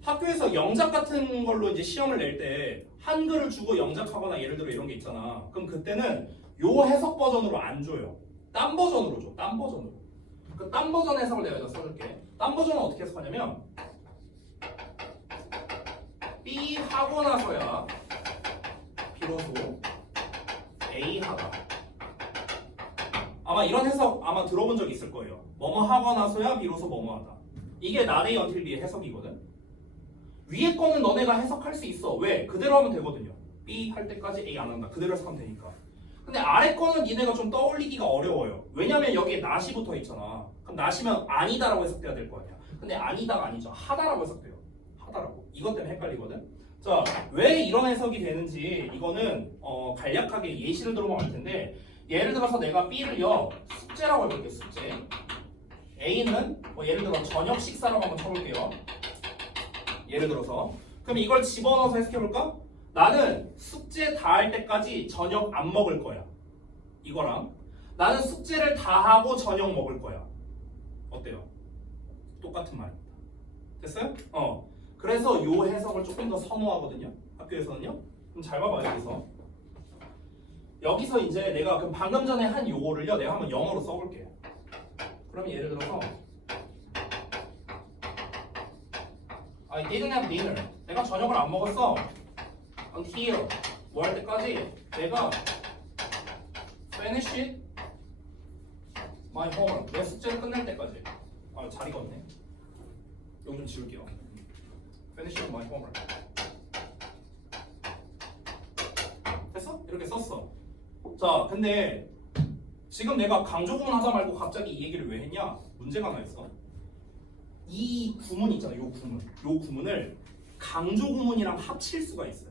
학교에서 영작 같은 걸로 이제 시험을 낼 때 한글을 주고 영작하거나 예를 들어 이런 게 있잖아. 그럼 그때는 요 해석 버전으로 안 줘요. 딴 버전으로 줘. 딴 버전으로. 그 딴 버전 해석을 내가 여기다 써줄게. 딴 버전은 어떻게 해석하냐면 B 하고 나서야 비로소 A 하다. 아마 이런 해석 아마 들어본 적 있을 거예요. 뭐뭐 하고 나서야 비로소 뭐뭐 하다. 이게 not a until b의 해석이거든. 위에 거는 너네가 해석할 수 있어. 왜? 그대로 하면 되거든요. B 할 때까지 A 안 한다. 그대로 해석하면 되니까. 근데 아래 거는 니네가 좀 떠올리기가 어려워요. 왜냐면 여기에 not이 붙어 있잖아. 그럼 not이면 아니다라고 해석돼야 될 거 아니야. 근데 아니다가 아니죠. 하다라고 해석돼요. 하다라고. 이것 때문에 헷갈리거든. 자, 왜 이런 해석이 되는지 이거는 간략하게 예시를 들어보면 알 텐데 예를 들어서 내가 B를요 숙제라고 해볼게요. 숙제. A는 뭐 예를 들어 저녁 식사라고 한번 쳐볼게요. 예를 들어서 그럼 이걸 집어넣어서 해석해볼까? 나는 숙제 다 할 때까지 저녁 안 먹을 거야. 이거랑 나는 숙제를 다 하고 저녁 먹을 거야. 어때요? 똑같은 말입니다. 됐어요? 그래서 요 해석을 조금 더 선호하거든요. 학교에서는요. 그럼 잘 봐봐요. 여기서 이제 내가 그럼 방금 전에 한 요거를요 내가 한번 영어로 써볼게요. 그럼 예를 들어서 I didn't have dinner. 내가 저녁을 안 먹었어. Until 뭐 할 때까지 내가 finished my homework. 내 숙제를 끝낼 때까지. 잘 익었네. 여기 좀 지울게요. Finished my homework. 됐어? 이렇게 썼어. 자, 근데 지금 내가 강조 구문 하다 말고 갑자기 이 얘기를 왜 했냐? 문제가 하나 있어. 이 구문 있잖아, 요 구문. 요 구문을 강조 구문이랑 합칠 수가 있어요.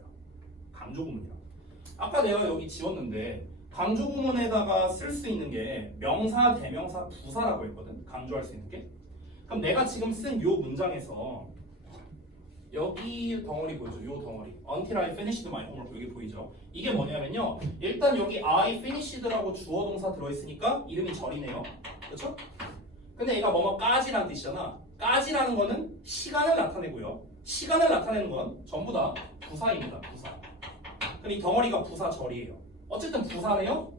강조 구문이랑. 아까 내가 여기 지웠는데 강조 구문에다가 쓸 수 있는 게 명사, 대명사, 부사라고 했거든. 강조할 수 있는 게. 그럼 내가 지금 쓴 요 문장에서 여기 덩어리 보이죠? 요 덩어리. Until I finished my homework 여기 보이죠? 이게 뭐냐면요. 일단 여기 I finished라고 주어 동사 들어있으니까 이름이 절이네요. 그렇죠? 근데 얘가 뭐뭐까지라는 뜻이잖아. 까지라는 거는 시간을 나타내고요. 시간을 나타내는 건 전부 다 부사입니다. 부사. 그럼 이 덩어리가 부사 절이에요. 어쨌든 부사네요.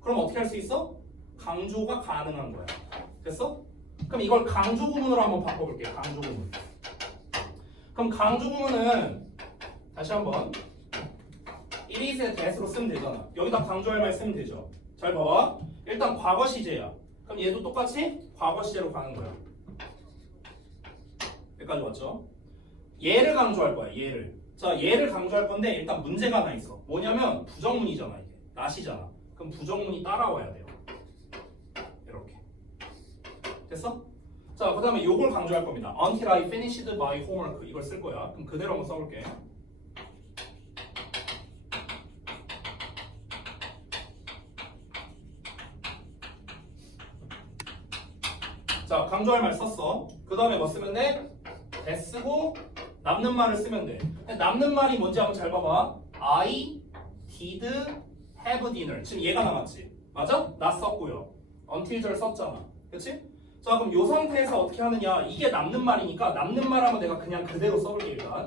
그럼 어떻게 할 수 있어? 강조가 가능한 거야. 됐어? 그럼 이걸 강조 구문으로 한번 바꿔볼게요. 강조 구문. 그럼 강조 구문은 다시 한번 it is의 that으로 쓰면 되잖아. 여기다 강조할 말 쓰면 되죠. 잘 봐봐. 일단 과거 시제야. 그럼 얘도 똑같이 과거 시제로 가는 거야. 여기까지 왔죠? 얘를 강조할 거야. 얘를. 자, 얘를 강조할 건데 일단 문제가 하나 있어. 뭐냐면 부정문이잖아. 이게 not이잖아. 그럼 부정문이 따라와야 돼요. 이렇게. 됐어? 자, 그 다음에 요걸 강조할 겁니다. Until I finished my homework. 이걸 쓸 거야. 그럼 그대로 한번 써볼게. 자, 강조할 말 썼어. 그 다음에 뭐 쓰면 돼? 대 쓰고 남는 말을 쓰면 돼. 남는 말이 뭔지 한번 잘 봐봐. I did have dinner. 지금 얘가 남았지. 맞아? 나 썼고요. until 절 썼잖아. 그치? 자, 그럼 요 상태에서 어떻게 하느냐. 이게 남는 말이니까 남는 말 하면 내가 그냥 그대로 써볼게 일단.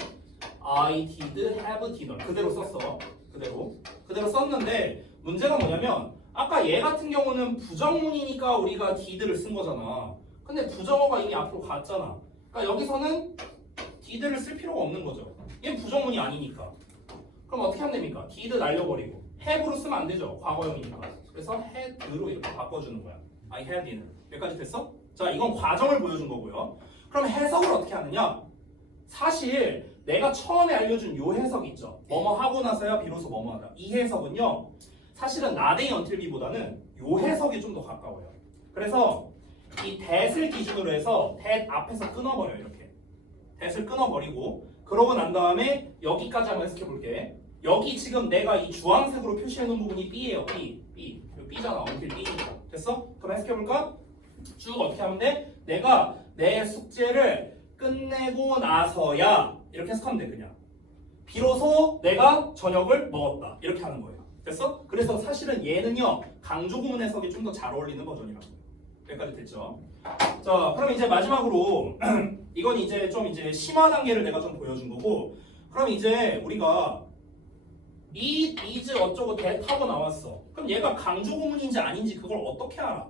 I did have dinner. 그대로 썼어. 그대로 썼는데 문제가 뭐냐면 아까 얘 같은 경우는 부정문이니까 우리가 did를 쓴 거잖아. 근데 부정어가 이미 앞으로 갔잖아. 그러니까 여기서는 did를 쓸 필요가 없는 거죠. 얘는 부정문이 아니니까. 그럼 어떻게 하면 됩니까? did 날려버리고 have로 쓰면 안 되죠. 과거형이니까. 그래서 had로 이렇게 바꿔주는 거야. I had dinner. 여기까지 됐어? 자, 이건 과정을 보여준 거고요. 그럼 해석을 어떻게 하느냐? 사실 내가 처음에 알려준 요 해석 있죠. 뭐뭐 하고 나서야 비로소 뭐뭐 하다. 이 해석은요. 사실은 not until be보다는 요 해석이 좀 더 가까워요. 그래서 이 that을 기준으로 해서 that 앞에서 끊어버려요. 이렇게. that을 끊어버리고 그러고 난 다음에 여기까지 한번 해석해 볼게. 여기 지금 내가 이 주황색으로 표시해 놓은 부분이 B예요. B. 이거 B잖아. until B니까. 됐어? 그럼 해석해 볼까? 쭉 어떻게 하면 돼? 내가 내 숙제를 끝내고 나서야 이렇게 해석하면 돼. 그냥 비로소 내가 저녁을 먹었다. 이렇게 하는 거예요. 됐어? 그래서 사실은 얘는요 강조 구문 해석이 좀 더 잘 어울리는 버전이라고. 여기까지 됐죠? 자, 그럼 이제 마지막으로 이건 이제 좀 이제 심화 단계를 내가 좀 보여준 거고, 그럼 이제 우리가 이 is 어쩌고 that 하고 나왔어. 그럼 얘가 강조 구문인지 아닌지 그걸 어떻게 알아?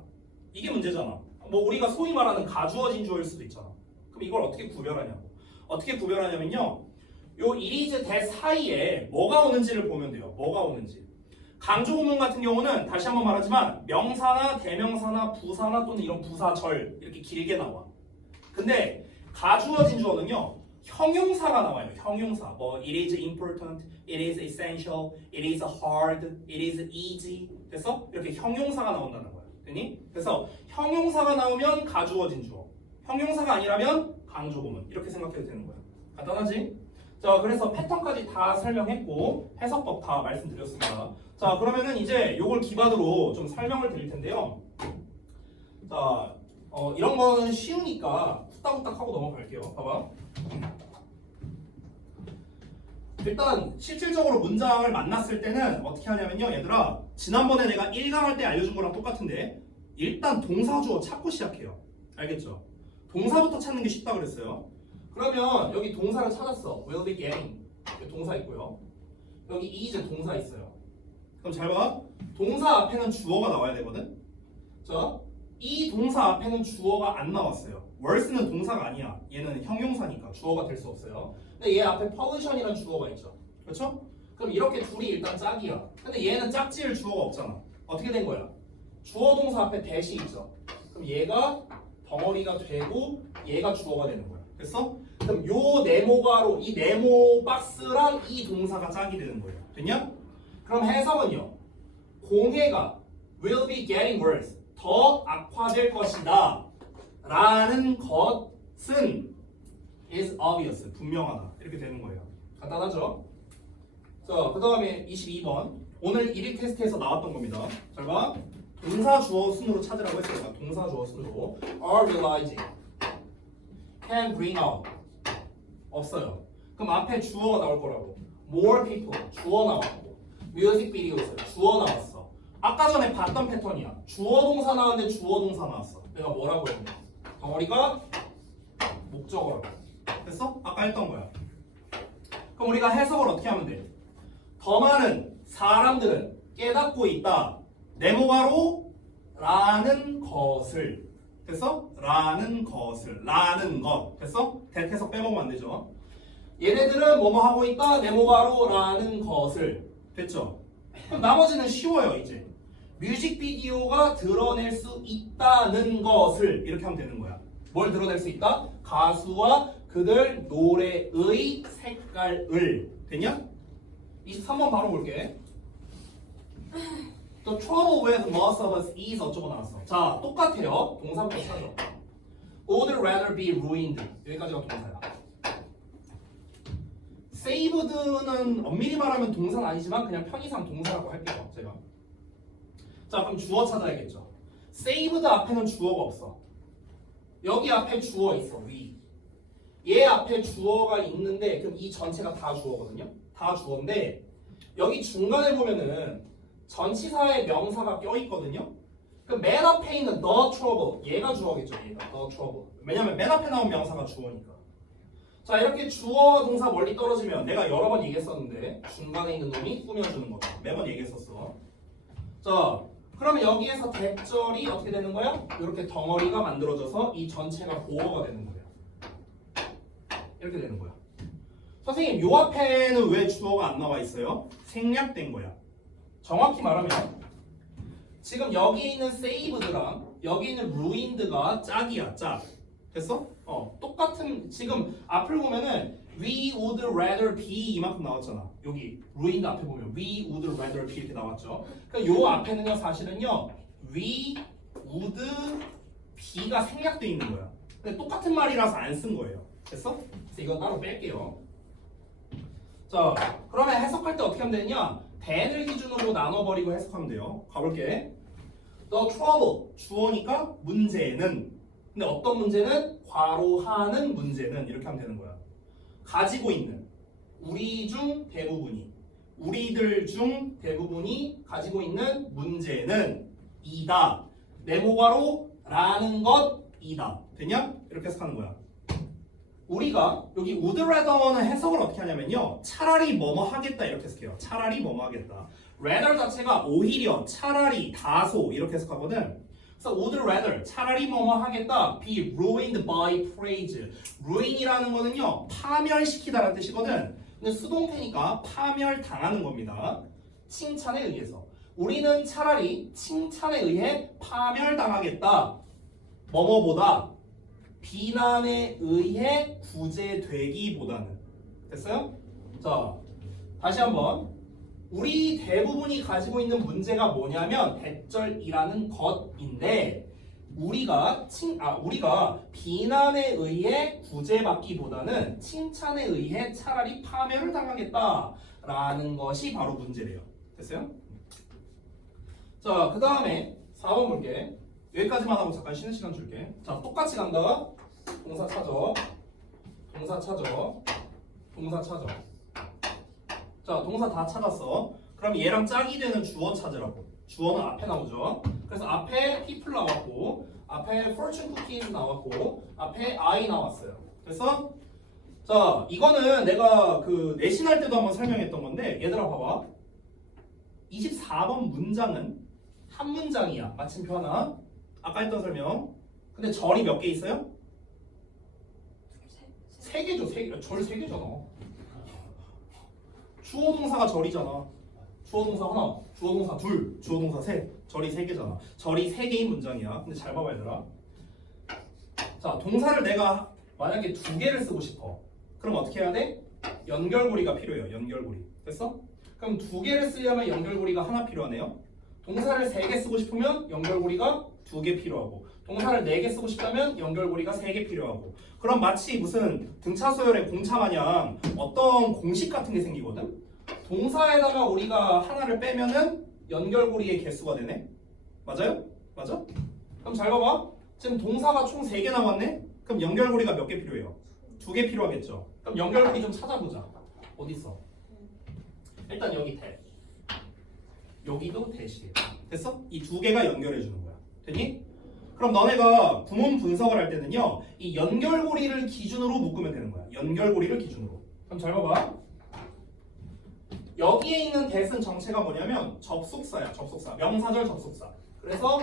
이게 문제잖아. 뭐 우리가 소위 말하는 가주어진 주어일 수도 있잖아. 그럼 이걸 어떻게 구별하냐고. 어떻게 구별하냐면요. 요 it is that 사이에 뭐가 오는지를 보면 돼요. 뭐가 오는지. 강조 구문 같은 경우는 다시 한번 말하지만 명사나 대명사나 부사나 또는 이런 부사절 이렇게 길게 나와. 근데 가주어진 주어는요. 형용사가 나와요. 형용사. 뭐 it is important, it is essential, it is hard, it is easy. 됐어? 이렇게 형용사가 나온다는 거야. 됐니? 그래서 형용사가 나오면 가주어진 주어. 형용사가 아니라면 강조 구문. 이렇게 생각해도 되는 거야. 간단하지? 자, 그래서 패턴까지 다 설명했고 해석법 다 말씀드렸습니다. 자, 그러면은 이제 요걸 기반으로 좀 설명을 드릴 텐데요. 자, 이런 거는 쉬우니까 후딱후딱 하고 넘어갈게요. 봐봐. 일단 실질적으로 문장을 만났을 때는 어떻게 하냐면요. 얘들아, 지난번에 내가 1강 할 때 알려준 거랑 똑같은데 일단 동사 주어 찾고 시작해요. 알겠죠? 동사부터 찾는 게 쉽다 그랬어요. 그러면 여기 동사를 찾았어. will be getting. 여기 동사 있고요. 여기 is 동사 있어요. 그럼 잘 봐. 동사 앞에는 주어가 나와야 되거든. 자, 이 동사 앞에는 주어가 안 나왔어요. were는 동사가 아니야. 얘는 형용사니까 주어가 될 수 없어요. 근데 얘 앞에 position이라는 주어가 있죠. 그렇죠? 그럼 이렇게 둘이 일단 짝이야. 근데 얘는 짝지을 주어가 없잖아. 어떻게 된 거야? 주어 동사 앞에 that이 있죠. 그럼 얘가 덩어리가 되고 얘가 주어가 되는 거야. 됐어? 그럼 요 네모가로 이 네모 박스랑 이 동사가 짝이 되는 거예요. 됐냐? 그럼 해석은요. 공해가 will be getting worse. 더 악화될 것이다. 라는 것은 is obvious. 분명하다. 이렇게 되는 거예요. 간단하죠? 자, 그 다음에 22번. 오늘 1일 테스트에서 나왔던 겁니다. 잘 봐. 동사 주어 순으로 찾으라고 했어요. 동사 주어 순으로. are realizing. can bring out. 없어요. 그럼 앞에 주어가 나올 거라고. more people. 주어 나왔고. music videos. 주어 나왔어. 아까 전에 봤던 패턴이야. 주어 동사 나왔는데 주어 동사 나왔어. 내가 뭐라고 했냐? 덩어리가 목적어라고. 됐어? 아까 했던 거야. 그럼 우리가 해석을 어떻게 하면 돼? 더 많은 사람들은 깨닫고 있다. 네모가로 라는 것을. 됐어? 라는 것을. 라는 것. 됐어? 대해석 빼먹으면 안 되죠. 얘네들은 뭐뭐 하고 있다. 네모가로 라는 것을. 됐죠? 그럼 나머지는 쉬워요. 이제 뮤직비디오가 드러낼 수 있다는 것을 이렇게 하면 되는 거야. 뭘 드러낼 수 있다? 가수와 그들 노래의 색깔을. 됐냐? 23번 바로 볼게. The trouble with most of us is 어쩌고 나왔어. 자, 똑같아요. 동사부터 찾아. Would rather be ruined. 여기까지가 동사야. saved는 엄밀히 말하면 동사는 아니지만 그냥 편의상 동사라고 할게요. 제가. 자, 그럼 주어 찾아야겠죠. saved 앞에는 주어가 없어. 여기 앞에 주어 있어. 위. 얘 앞에 주어가 있는데 그럼 이 전체가 다 주어거든요. 다 주어인데 여기 중간에 보면은 전치사의 명사가 껴있거든요. 그럼 맨 앞에 있는 the trouble 얘가 주어겠죠. 얘가 the trouble. 왜냐면 맨 앞에 나온 명사가 주어니까. 자 이렇게 주어 동사 멀리 떨어지면 내가 여러 번 얘기했었는데 중간에 있는 놈이 꾸며주는 거다. 매번 얘기했었어. 자 그러면 여기에서 대절이 어떻게 되는 거야? 이렇게 덩어리가 만들어져서 이 전체가 보어가 되는 거야. 이렇게 되는 거야. 선생님 요 앞에는 왜 주어가 안 나와 있어요? 생략된 거야. 정확히 말하면 지금 여기 있는 saved랑 여기 있는 ruined가 짝이야. 짝. 됐어? 똑같은 지금 앞을 보면은 we would rather be 이만큼 나왔잖아. 여기 ruined 앞에 보면 we would rather be 이렇게 나왔죠. 그러니까 요 앞에는요 사실은요 we would be가 생략돼 있는 거야. 근데 똑같은 말이라서 안 쓴 거예요. 됐어? 그래서 이거 따로 뺄게요. 자 그러면 해석할 때 어떻게 하면 되냐? then을 기준으로 나눠버리고 해석하면 돼요. 가볼게. The trouble 주어니까 문제는 근데 어떤 문제는 괄호하는 문제는 이렇게 하면 되는 거야. 가지고 있는 우리 중 대부분이 우리들 중 대부분이 가지고 있는 문제는 이다. 네모괄호 라는 것이다. 되냐? 이렇게 해석하는 거야. 우리가 여기 would rather는 해석을 어떻게 하냐면요. 차라리 뭐뭐 하겠다 이렇게 해석해요. 차라리 뭐뭐 하겠다. rather 자체가 오히려 차라리 다소 이렇게 해석하거든. 그래서 would rather 차라리 뭐뭐 하겠다 be ruined by praise. ruin이라는 거는요 파멸시키다라는 뜻이거든. 근데 수동태니까 파멸당하는 겁니다. 칭찬에 의해서 우리는 차라리 칭찬에 의해 파멸당하겠다. 뭐뭐보다 비난에 의해 구제되기보다는. 됐어요? 자 다시 한번 우리 대부분이 가지고 있는 문제가 뭐냐면 대절이라는 것인데 우리가 비난에 의해 구제받기보다는 칭찬에 의해 차라리 파멸을 당하겠다라는 것이 바로 문제래요. 됐어요? 자, 그 다음에 4번 볼게. 여기까지만 하고 잠깐 쉬는 시간 줄게. 자, 똑같이 간다. 동사 찾아. 동사 찾아. 동사 찾아. 자, 동사 다 찾았어. 그럼 얘랑 짝이 되는 주어 찾으라고. 주어는 앞에 나오죠. 그래서 앞에 people 나왔고, 앞에 fortune cookies 나왔고, 앞에 I 나왔어요. 그래서 자, 이거는 내가 그 내신할 때도 한번 설명했던 건데, 얘들아 봐봐. 24번 문장은 한 문장이야. 마침표 하나. 아까 했던 설명. 근데 절이 몇 개 있어요? 세 개죠. 세 개. 절 세 개잖아. 주어 동사가 절이잖아. 주어 동사 하나, 주어 동사 둘, 주어 동사 셋. 절이 세 개잖아. 절이 세 개인 문장이야. 근데 잘 봐봐 얘들아. 자, 동사를 내가 만약에 두 개를 쓰고 싶어. 그럼 어떻게 해야 돼? 연결고리가 필요해요. 연결고리. 됐어? 그럼 두 개를 쓰려면 연결고리가 하나 필요하네요. 동사를 세 개 쓰고 싶으면 연결고리가 두 개 필요하고, 동사를 네 개 쓰고 싶다면 연결고리가 세 개 필요하고. 그럼 마치 무슨 등차 서열의 공차 마냥 어떤 공식 같은 게 생기거든. 동사에다가 우리가 하나를 빼면은 연결고리의 개수가 되네. 맞아요? 맞아? 그럼 잘 봐봐. 지금 동사가 총 3개 남았네. 그럼 연결고리가 몇 개 필요해요? 2개 필요하겠죠. 그럼 연결고리 좀 찾아보자. 어디 있어? 일단 여기 대. 여기도 대시에요. 됐어? 이 두 개가 연결해 주는 거야. 됐니? 그럼 너네가 구문 분석을 할 때는요, 이 연결고리를 기준으로 묶으면 되는 거야. 연결고리를 기준으로. 그럼 잘 봐봐. 여기에 있는 that은 정체가 뭐냐면 접속사야. 접속사. 명사절 접속사. 그래서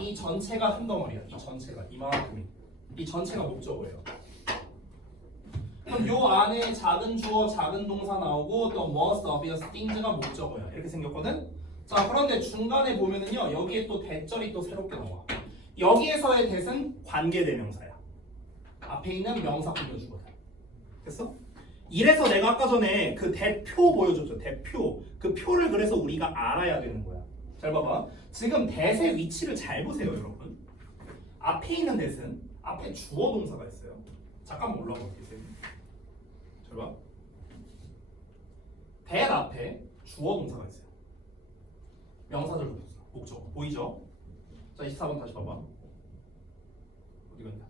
이 전체가 한 덩어리야. 이 전체가 이만큼이. 이 전체가 목적어예요. 그럼 요 안에 작은 주어, 작은 동사 나오고 또 most obvious things가 목적어야. 이렇게 생겼거든. 자, 그런데 중간에 보면은요, 여기에 또 대절이 또 새롭게 나와. 여기에서의 that은 관계대명사야. 앞에 있는 명사 불려주거든. 됐어? 이래서 내가 아까 전에 그 대표 보여줬죠. 대표. 그 표를 그래서 우리가 알아야 되는 거야. 잘 봐봐. 지금 that의 위치를 잘 보세요, 여러분. 앞에 있는 that은 앞에 주어 동사가 있어요. 잠깐만 올라가 볼게요. 잘 봐. that 앞에 주어 동사가 있어요. 명사절 부분사. 목적어. 보이죠? 자, 24번 다시 봐봐. 어디가 있나?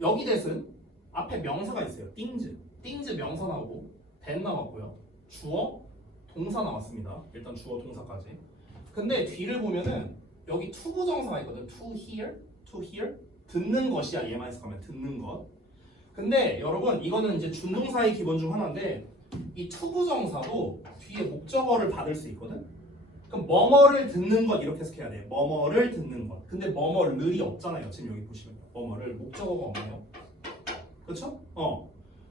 여기 that은 앞에 명사가 있어요. things 명사 나오고 that 나왔고요. 주어 동사 나왔습니다. 일단 주어 동사까지. 근데 뒤를 보면은 여기 투부정사가 있거든. to hear 듣는 것이야. 얘만 해석하면 듣는 것. 근데 여러분 이거는 이제 준동사의 기본 중 하나인데 이 투부정사도 뒤에 목적어를 받을 수 있거든. 그럼 뭐뭐를 듣는 것 이렇게 해석해야 돼. 뭐뭐를 듣는 것. 근데 뭐뭐를이 없잖아요. 지금 여기 보시면 뭐뭐를 목적어가 없네요. 그렇죠?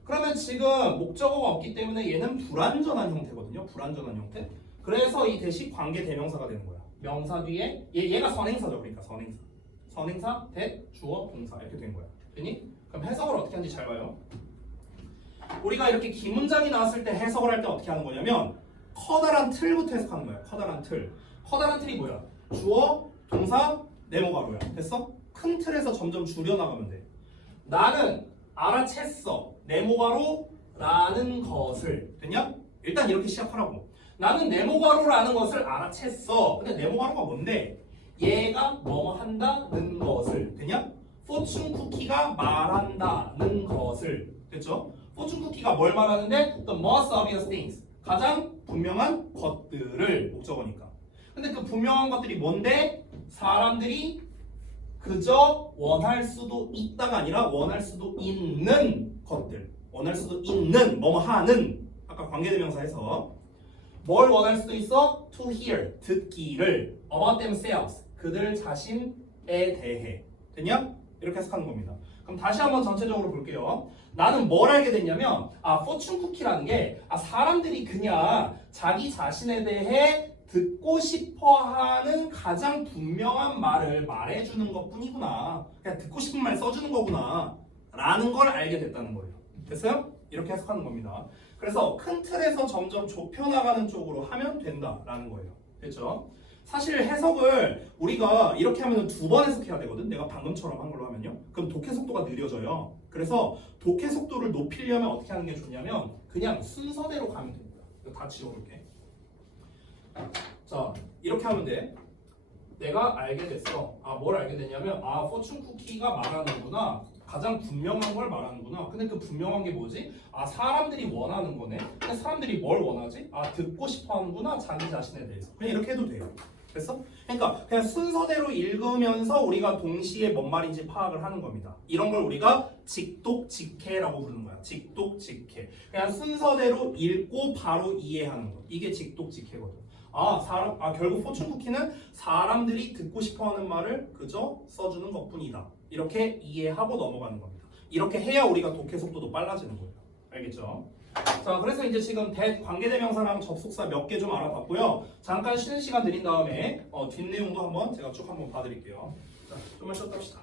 그러면 지금 목적어가 없기 때문에 얘는 불완전한 형태거든요. 불완전한 형태. 그래서 이 대시 관계 대명사가 되는 거야. 명사 뒤에 얘가 선행사죠. 그러니까 선행사 대 주어 동사 이렇게 된 거야. 되니? 그럼 해석을 어떻게 하는지 잘 봐요. 우리가 이렇게 긴 문장이 나왔을 때 해석을 할 때 어떻게 하는 거냐면 커다란 틀부터 해석하는 거야. 커다란 틀. 커다란 틀이 뭐야? 주어, 동사, 네모가로야. 됐어? 큰 틀에서 점점 줄여나가면 돼. 나는 알아챘어. 네모가로라는 것을. 됐냐? 일단 이렇게 시작하라고. 나는 네모가로라는 것을 알아챘어. 근데 네모가로가 뭔데? 얘가 뭐뭐 한다는 것을. 됐냐? 포춘 쿠키가 말한다는 것을. 됐죠? 포춘 쿠키가 뭘 말하는데? The most obvious things. 가장 분명한 것들을 목적어니까. 근데 그 분명한 것들이 뭔데? 사람들이 그저 원할 수도 있다가 아니라 원할 수도 있는 것들. 원할 수도 있는 뭐뭐 하는. 아까 관계대명사에서 뭘 원할 수도 있어? To hear. 듣기를. About themselves. 그들 자신에 대해. 됐냐? 이렇게 해석하는 겁니다. 그럼 다시 한번 전체적으로 볼게요. 나는 뭘 알게 됐냐면 포춘 쿠키라는 게 사람들이 그냥 자기 자신에 대해 듣고 싶어하는 가장 분명한 말을 말해주는 것뿐이구나. 그냥 듣고 싶은 말 써주는 거구나 라는 걸 알게 됐다는 거예요. 됐어요? 이렇게 해석하는 겁니다. 그래서 큰 틀에서 점점 좁혀나가는 쪽으로 하면 된다라는 거예요. 됐죠? 사실 해석을 우리가 이렇게 하면 2번 해석해야 되거든. 내가 방금처럼 한 걸로 하면요. 그럼 독해 속도가 느려져요. 그래서 독해 속도를 높이려면 어떻게 하는 게 좋냐면 그냥 순서대로 가면 됩니다. 이거 다 지워볼게. 자, 이렇게 하면 돼. 내가 알게 됐어. 뭘 알게 됐냐면 포춘 쿠키가 말하는구나. 가장 분명한 걸 말하는구나. 근데 그 분명한 게 뭐지? 사람들이 원하는 거네. 근데 사람들이 뭘 원하지? 듣고 싶어 하는구나. 자기 자신에 대해서. 그냥 이렇게 해도 돼요. 됐어? 그러니까 그냥 순서대로 읽으면서 우리가 동시에 뭔 말인지 파악을 하는 겁니다. 이런 걸 우리가 직독직해라고 부르는 거야. 직독직해. 그냥 순서대로 읽고 바로 이해하는 거. 이게 직독직해거든. 결국 포춘 쿠키는 사람들이 듣고 싶어하는 말을 그저 써주는 것뿐이다. 이렇게 이해하고 넘어가는 겁니다. 이렇게 해야 우리가 독해 속도도 빨라지는 거예요. 알겠죠? 자, 그래서 이제 지금 관계대명사랑 접속사 몇 개 좀 알아봤고요. 잠깐 쉬는 시간 드린 다음에 뒷내용도 한번 제가 쭉 한번 봐드릴게요. 자, 좀만 쉬었다 합시다.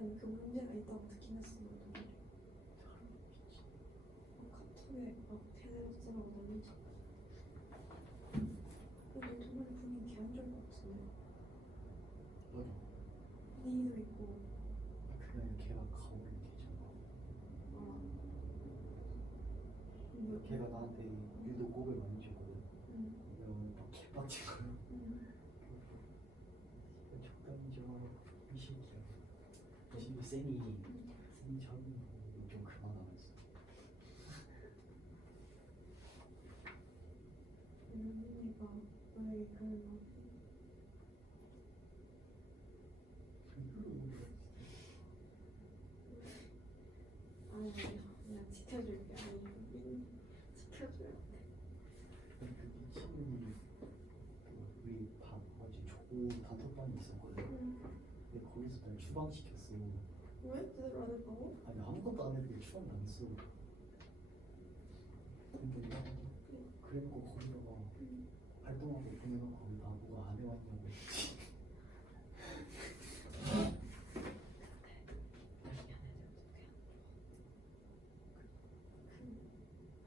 아니 그 문제가 있다고 듣긴 했어요. 카톡에 막 텔레그램하고 난리죠. 근데 정말 분위기 개안 좋을 것 같은데. 맞아. 분위기도 있고. 그냥 걔가 가오를 계잖아. 아. 걔가 나한테 유독 곡을 많이 주거든. 응. 내가 오늘 막 개빡친 거야. 응. 적당히 좀 이 새끼야. 근데 쌤이 저기 좀 그만하면서. 언니가 너에게 그런 말. 아니 그냥 지켜줄게. 아니 지켜줘야 돼. 그 미친놈이 우리 반 어제 조 단톡방이 있었거든. 응. 근데 거기서 날 추방시켰어. 왜? 제대로 안 했다고? 아니 아무것도 안 했는데 추방 안 했어. 근데 그래놓고 거기다가 활동하고 보내놓고 나보고 안 해왔냐고.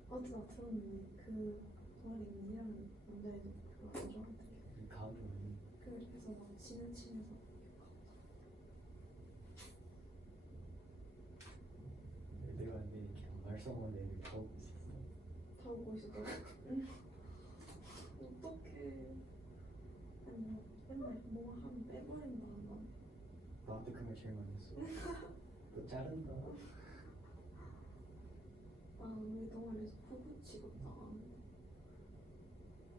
어제 나 들었는데 그 동아리 민지랑 남자애들 그거 안 좋아하더래. 가을이 오니 그래서 막 친해서 내가 근데 이렇게 말썽하는 애들 다 오고 있었어. 다 오고 있었다고? 응. 어떡해. 아니 맨날 뭐 하면 빼버린다 나. 나한테 그 말 제일 많이 했어. 너 자른다. 아 우리 동아리에서 부부 취급다.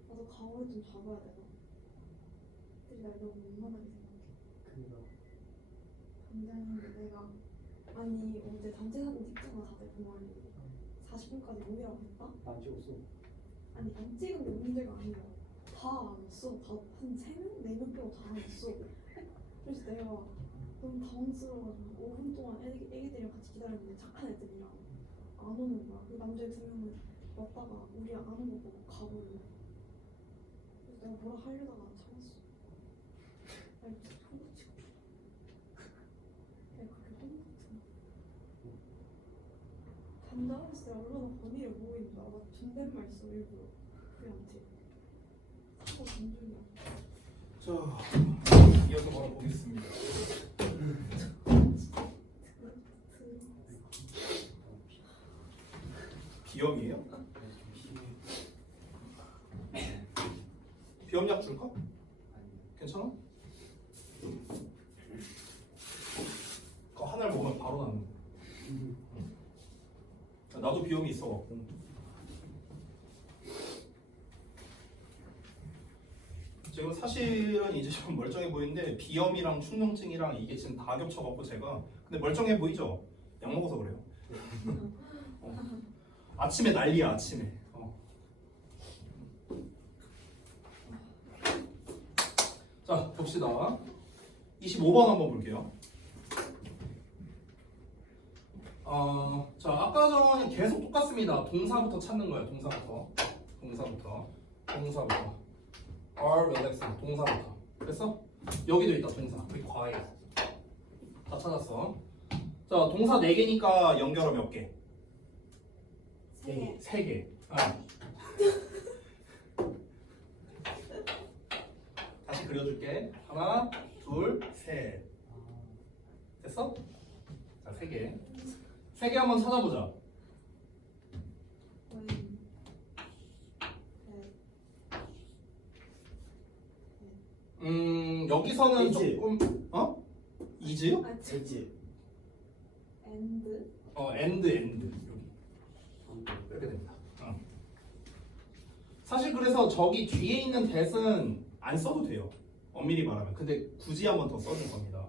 나도 가오를 좀 잡아야 되나? 애들이 날 너무 못만하게 생각해. 그니까 당장인데 내가 아니 어제 단체 사진 찍잖아 다들 동아리 40분까지 모이라고 했다? 안 찍었어. 아니 안 찍은 게 문제가 아니라 다 안 왔어. 다 한 3명? 4명 빼고 다 안 왔어. 그래서 내가 너무 당황스러워가지고 5분 동안 애기들이랑 같이 기다렸는데 착한 애들이랑 안 오는 거야. 그 남자 2명은 왔다가 우리 안 오는 거 보고 가버려. 그래서 내가 뭐라 하려다가 참았어. 나 진짜 통보치고 내가 그렇게 똥 같은 단장했을 때 얼마나 권위를 보고 있는 줄 알아? 존댓말 써 일부러 우리한테 사고 존중이야. 자, 이어서 바로 보겠습니다. 비염이에요? 비염약 줄까? 괜찮아? 그거 하나를 먹으면 바로 낫는 거야. 나도 비염이 있어갖고. 지금 사실은 이제 좀 멀쩡해 보이는데 비염이랑 충농증이랑 이게 지금 다 겹쳐갖고 제가 근데 멀쩡해 보이죠? 약 먹어서 그래요. 아침에 난리야 아침에. 자 봅시다. 25번 한번 볼게요. 자 아까 전에 계속 똑같습니다. 동사부터 찾는 거예요. 동사부터 are relaxed 동사부터. 됐어? 여기도 있다 동사. 여기 과에 다 찾았어. 자 동사 4개니까 연결어 몇 개? 3개. 3개. 다시 그려줄게. 하나, 둘, 셋. 됐어? 자, 3개. 3개 한번 찾아보자. 여기서는 is. 조금 is? 아, 그렇지. and and 여기 이렇게 됩니다. 사실 그래서 저기 뒤에 있는 that은 안 써도 돼요. 엄밀히 말하면. 근데 굳이 한번 더 써줄 겁니다.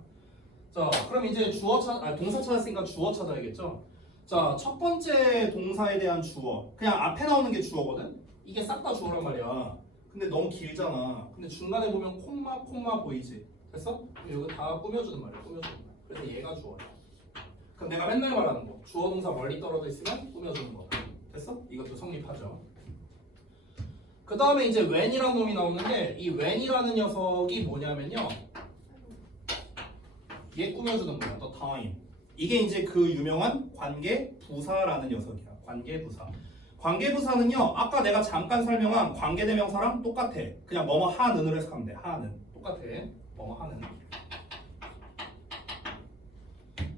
자, 그럼 이제 동사 찾았으니까 주어 찾아야겠죠? 자, 첫 번째 동사에 대한 주어. 그냥 앞에 나오는 게 주어거든? 이게 싹 다 주어란 말이야. 근데 너무 길잖아. 근데 중간에 보면 콤마 보이지? 됐어? 이거 다 꾸며주는 말이야. 그래서 얘가 주어야. 그럼 내가 맨날 말하는 거. 주어 동사 멀리 떨어져 있으면 꾸며주는 거. 됐어? 이것도 성립하죠. 그 다음에 이제 when이라는 놈이 나오는데 이 when이라는 녀석이 뭐냐면요. 얘 꾸며주는 거야. the time. 이게 이제 그 유명한 관계부사라는 녀석이야. 관계부사. 관계부사는요. 아까 내가 잠깐 설명한 관계대명사랑 똑같아. 그냥 뭐뭐 하는으로 해석하면 돼. 하는. 똑같아. 뭐뭐 하는.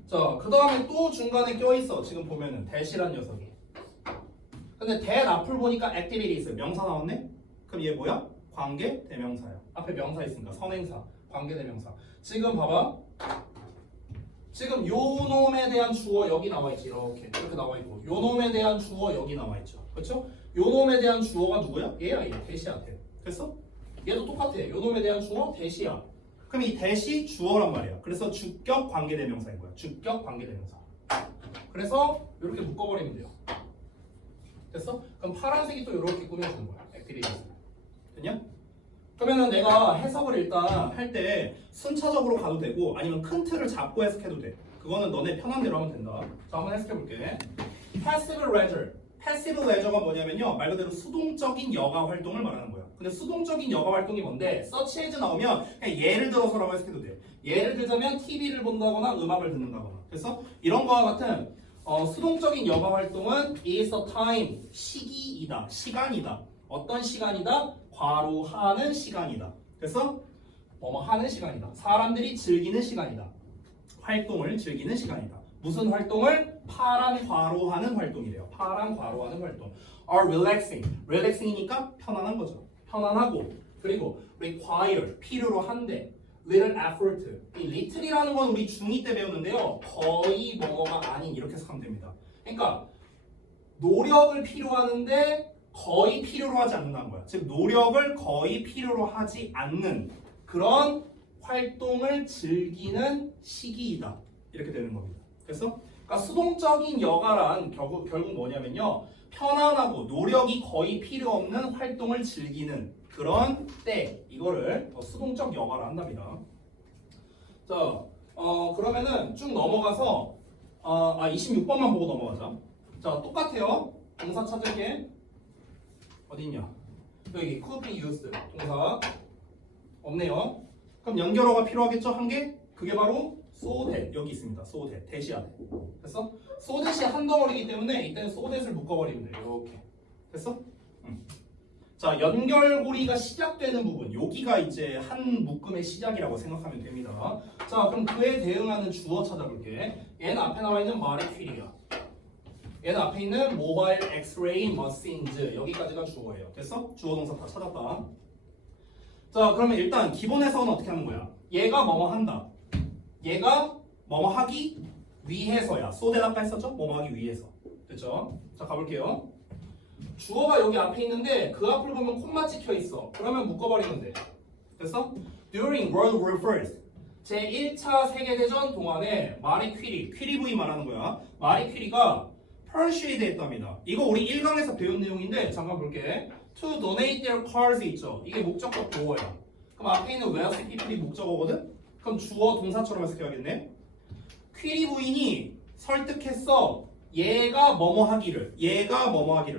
자, 그 다음에 또 중간에 껴있어. 지금 보면은 대시란 녀석이. 근데 대 앞을 보니까 activity 있어요. 명사 나왔네? 그럼 얘 뭐야? 관계대명사야. 앞에 명사 있으니까 선행사. 관계대명사. 지금 봐봐. 지금 요 놈에 대한 주어 여기 나와 있지. 이렇게 나와 있고 요 놈에 대한 주어 여기 나와 있죠. 그렇죠? 요 놈에 대한 주어가 누구야? 얘야 얘. 대시야 대. 됐어? 얘도 똑같아. 요 놈에 대한 주어 대시야. 그럼 이 대시 주어란 말이야. 그래서 주격 관계대명사인 거야. 주격 관계대명사. 그래서 이렇게 묶어버리면 돼요. 됐어? 그럼 파란색이 또 이렇게 꾸며주는 거야. 액티비티. 됐냐? 그러면은 내가 해석을 일단 할 때 순차적으로 가도 되고 아니면 큰 틀을 잡고 해석해도 돼. 그거는 너네 편한 대로 하면 된다. 자, 한번 해석해 볼게. Passive leisure. Passive leisure가 뭐냐면요. 말 그대로 수동적인 여가 활동을 말하는 거야. 근데 수동적인 여가 활동이 뭔데? such as 나오면 그냥 예를 들어서라고 해석해도 돼. 예를 들자면 TV를 본다거나 음악을 듣는다거나. 그래서 이런 거와 같은 수동적인 여가 활동은 is a time. 시기이다. 시간이다. 어떤 시간이다? 과로하는 시간이다. 그래서 뭐뭐 하는 시간이다. 사람들이 즐기는 시간이다. 활동을 즐기는 시간이다. 무슨 활동을? 파란 과로하는 활동이래요. 파란 과로하는 활동. are relaxing. relaxing이니까 편안한 거죠. 편안하고 그리고 require 필요로 한데 little effort. 이 little이라는 건 우리 중2 때 배우는데요. 거의 뭐뭐가 아닌 이렇게 해석하면 됩니다. 그러니까 노력을 필요로 하는데 거의 필요로 하지 않는다는 거야. 즉 노력을 거의 필요로 하지 않는 그런 활동을 즐기는 시기이다. 이렇게 되는 겁니다. 그래서 그러니까 수동적인 여가란 결국 뭐냐면요. 편안하고 노력이 거의 필요 없는 활동을 즐기는 그런 때 이거를 수동적 여가라 한답니다. 자, 그러면은 쭉 넘어가서 26번만 보고 넘어가자. 자, 똑같아요. 동사 찾을게. 어디 있냐? 여기 could be used 동사 없네요. 그럼 연결어가 필요하겠죠? 한 개? 그게 바로 so that 여기 있습니다. so that 대시야 돼. 됐어? so that이 한 덩어리이기 때문에 이때는 so that을 묶어버리면 돼. 이렇게 됐어? 자, 연결고리가 시작되는 부분 여기가 이제 한 묶음의 시작이라고 생각하면 됩니다. 자, 그럼 그에 대응하는 주어 찾아볼게. 얘는 앞에 나와 있는 마리 퀴리야. 얘는 앞에 있는 모바일 엑스레이 머신즈 여기까지가 주어예요. 됐어? 주어 동사 다 찾았다. 자, 그러면 일단 기본 해석은 어떻게 하는 거야? 얘가 뭐뭐 한다. 얘가 뭐뭐 하기 위해서야. so that 아까 했었죠? 뭐뭐 하기 위해서. 됐죠? 자, 가볼게요. 주어가 여기 앞에 있는데 그 앞을 보면 콤마 찍혀 있어. 그러면 묶어버리면 돼. 됐어? During World War I 제1차 세계대전 동안에 마리 퀴리 부위 말하는 거야. 마리 퀴리가 persuade 했답니다. 이거 우리 1강에서 배운 내용인데 잠깐 볼게. To donate their cars 있죠. 이게 목적격 보어야. 그럼 앞에 있는 wealthy people이 목적어거든? 그럼 주어 동사처럼 해석해야겠네. 퀴리 부인이 설득했어. 얘가 뭐뭐 하기를.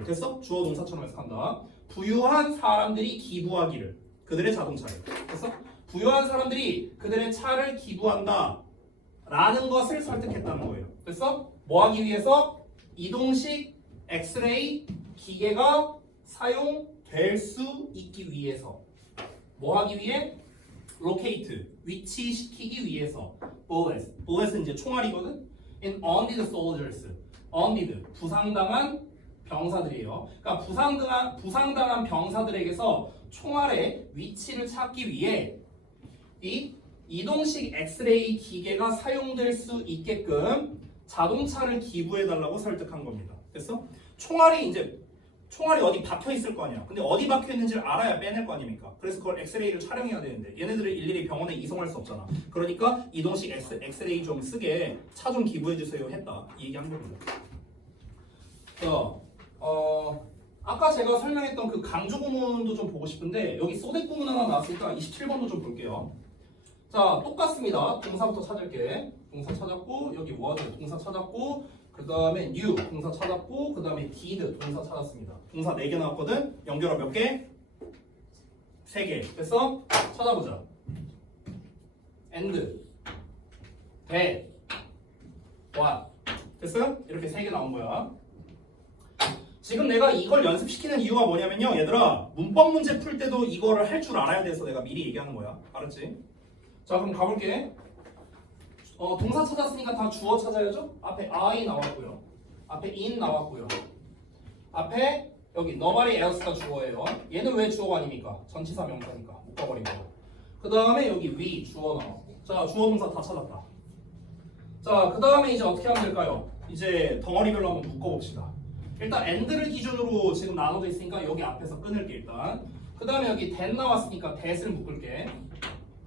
됐어? 주어 동사처럼 해석한다. 부유한 사람들이 기부하기를. 그들의 자동차를. 됐어? 부유한 사람들이 그들의 차를 기부한다. 라는 것을 설득했다는 거예요. 됐어? 뭐 하기 위해서? 이동식 엑스레이 기계가 사용될 수 있기 위해서. 뭐 하기 위해? locate 위치시키기 위해서. bullet은 이제 총알이거든. in wounded soldiers. wounded 부상당한 병사들이에요. 그러니까 부상당한 병사들에게서 총알의 위치를 찾기 위해 이 이동식 엑스레이 기계가 사용될 수 있게끔 자동차를 기부해달라고 설득한 겁니다. 됐어? 총알이 어디 박혀 있을 거 아니야. 근데 어디 박혀 있는지를 알아야 빼낼 거 아닙니까? 그래서 그걸 엑스레이를 촬영해야 되는데 얘네들을 일일이 병원에 이송할 수 없잖아. 그러니까 이동식 엑스레이 좀 쓰게 차 좀 기부해 주세요 했다. 이 얘기한 겁니다. 아까 제가 설명했던 그 강조 구문도 좀 보고 싶은데 여기 소댓 구문 하나 나왔으니까 27번도 좀 볼게요. 자, 똑같습니다. 동사부터 찾을게. 동사 찾았고 여기 was 동사 찾았고 그 다음에 new 동사 찾았고 그 다음에 did 동사 찾았습니다. 동사 4개 나왔거든. 연결어 몇 개? 3개. 됐어? 찾아보자. and 돼. what. 됐어요? 이렇게 3개 나온 거야. 지금 내가 이걸 연습시키는 이유가 뭐냐면요. 얘들아, 문법 문제 풀 때도 이거를 할 줄 알아야 돼서 내가 미리 얘기하는 거야. 알았지? 자, 그럼 가볼게. 동사 찾았으니까 다 주어 찾아야죠? 앞에 I 나왔고요. 앞에 in 나왔고요. 앞에 여기 nobody else가 주어예요. 얘는 왜 주어가 아닙니까? 전치사 명사니까 묶어버린 거예요. 그 다음에 여기 we 주어 나왔고. 자, 주어 동사 다 찾았다. 자, 그 다음에 이제 어떻게 하면 될까요? 이제 덩어리별로 한번 묶어봅시다. 일단 and를 기준으로 지금 나눠져 있으니까 여기 앞에서 끊을게 일단. 그 다음에 여기 that 나왔으니까 that을 묶을게.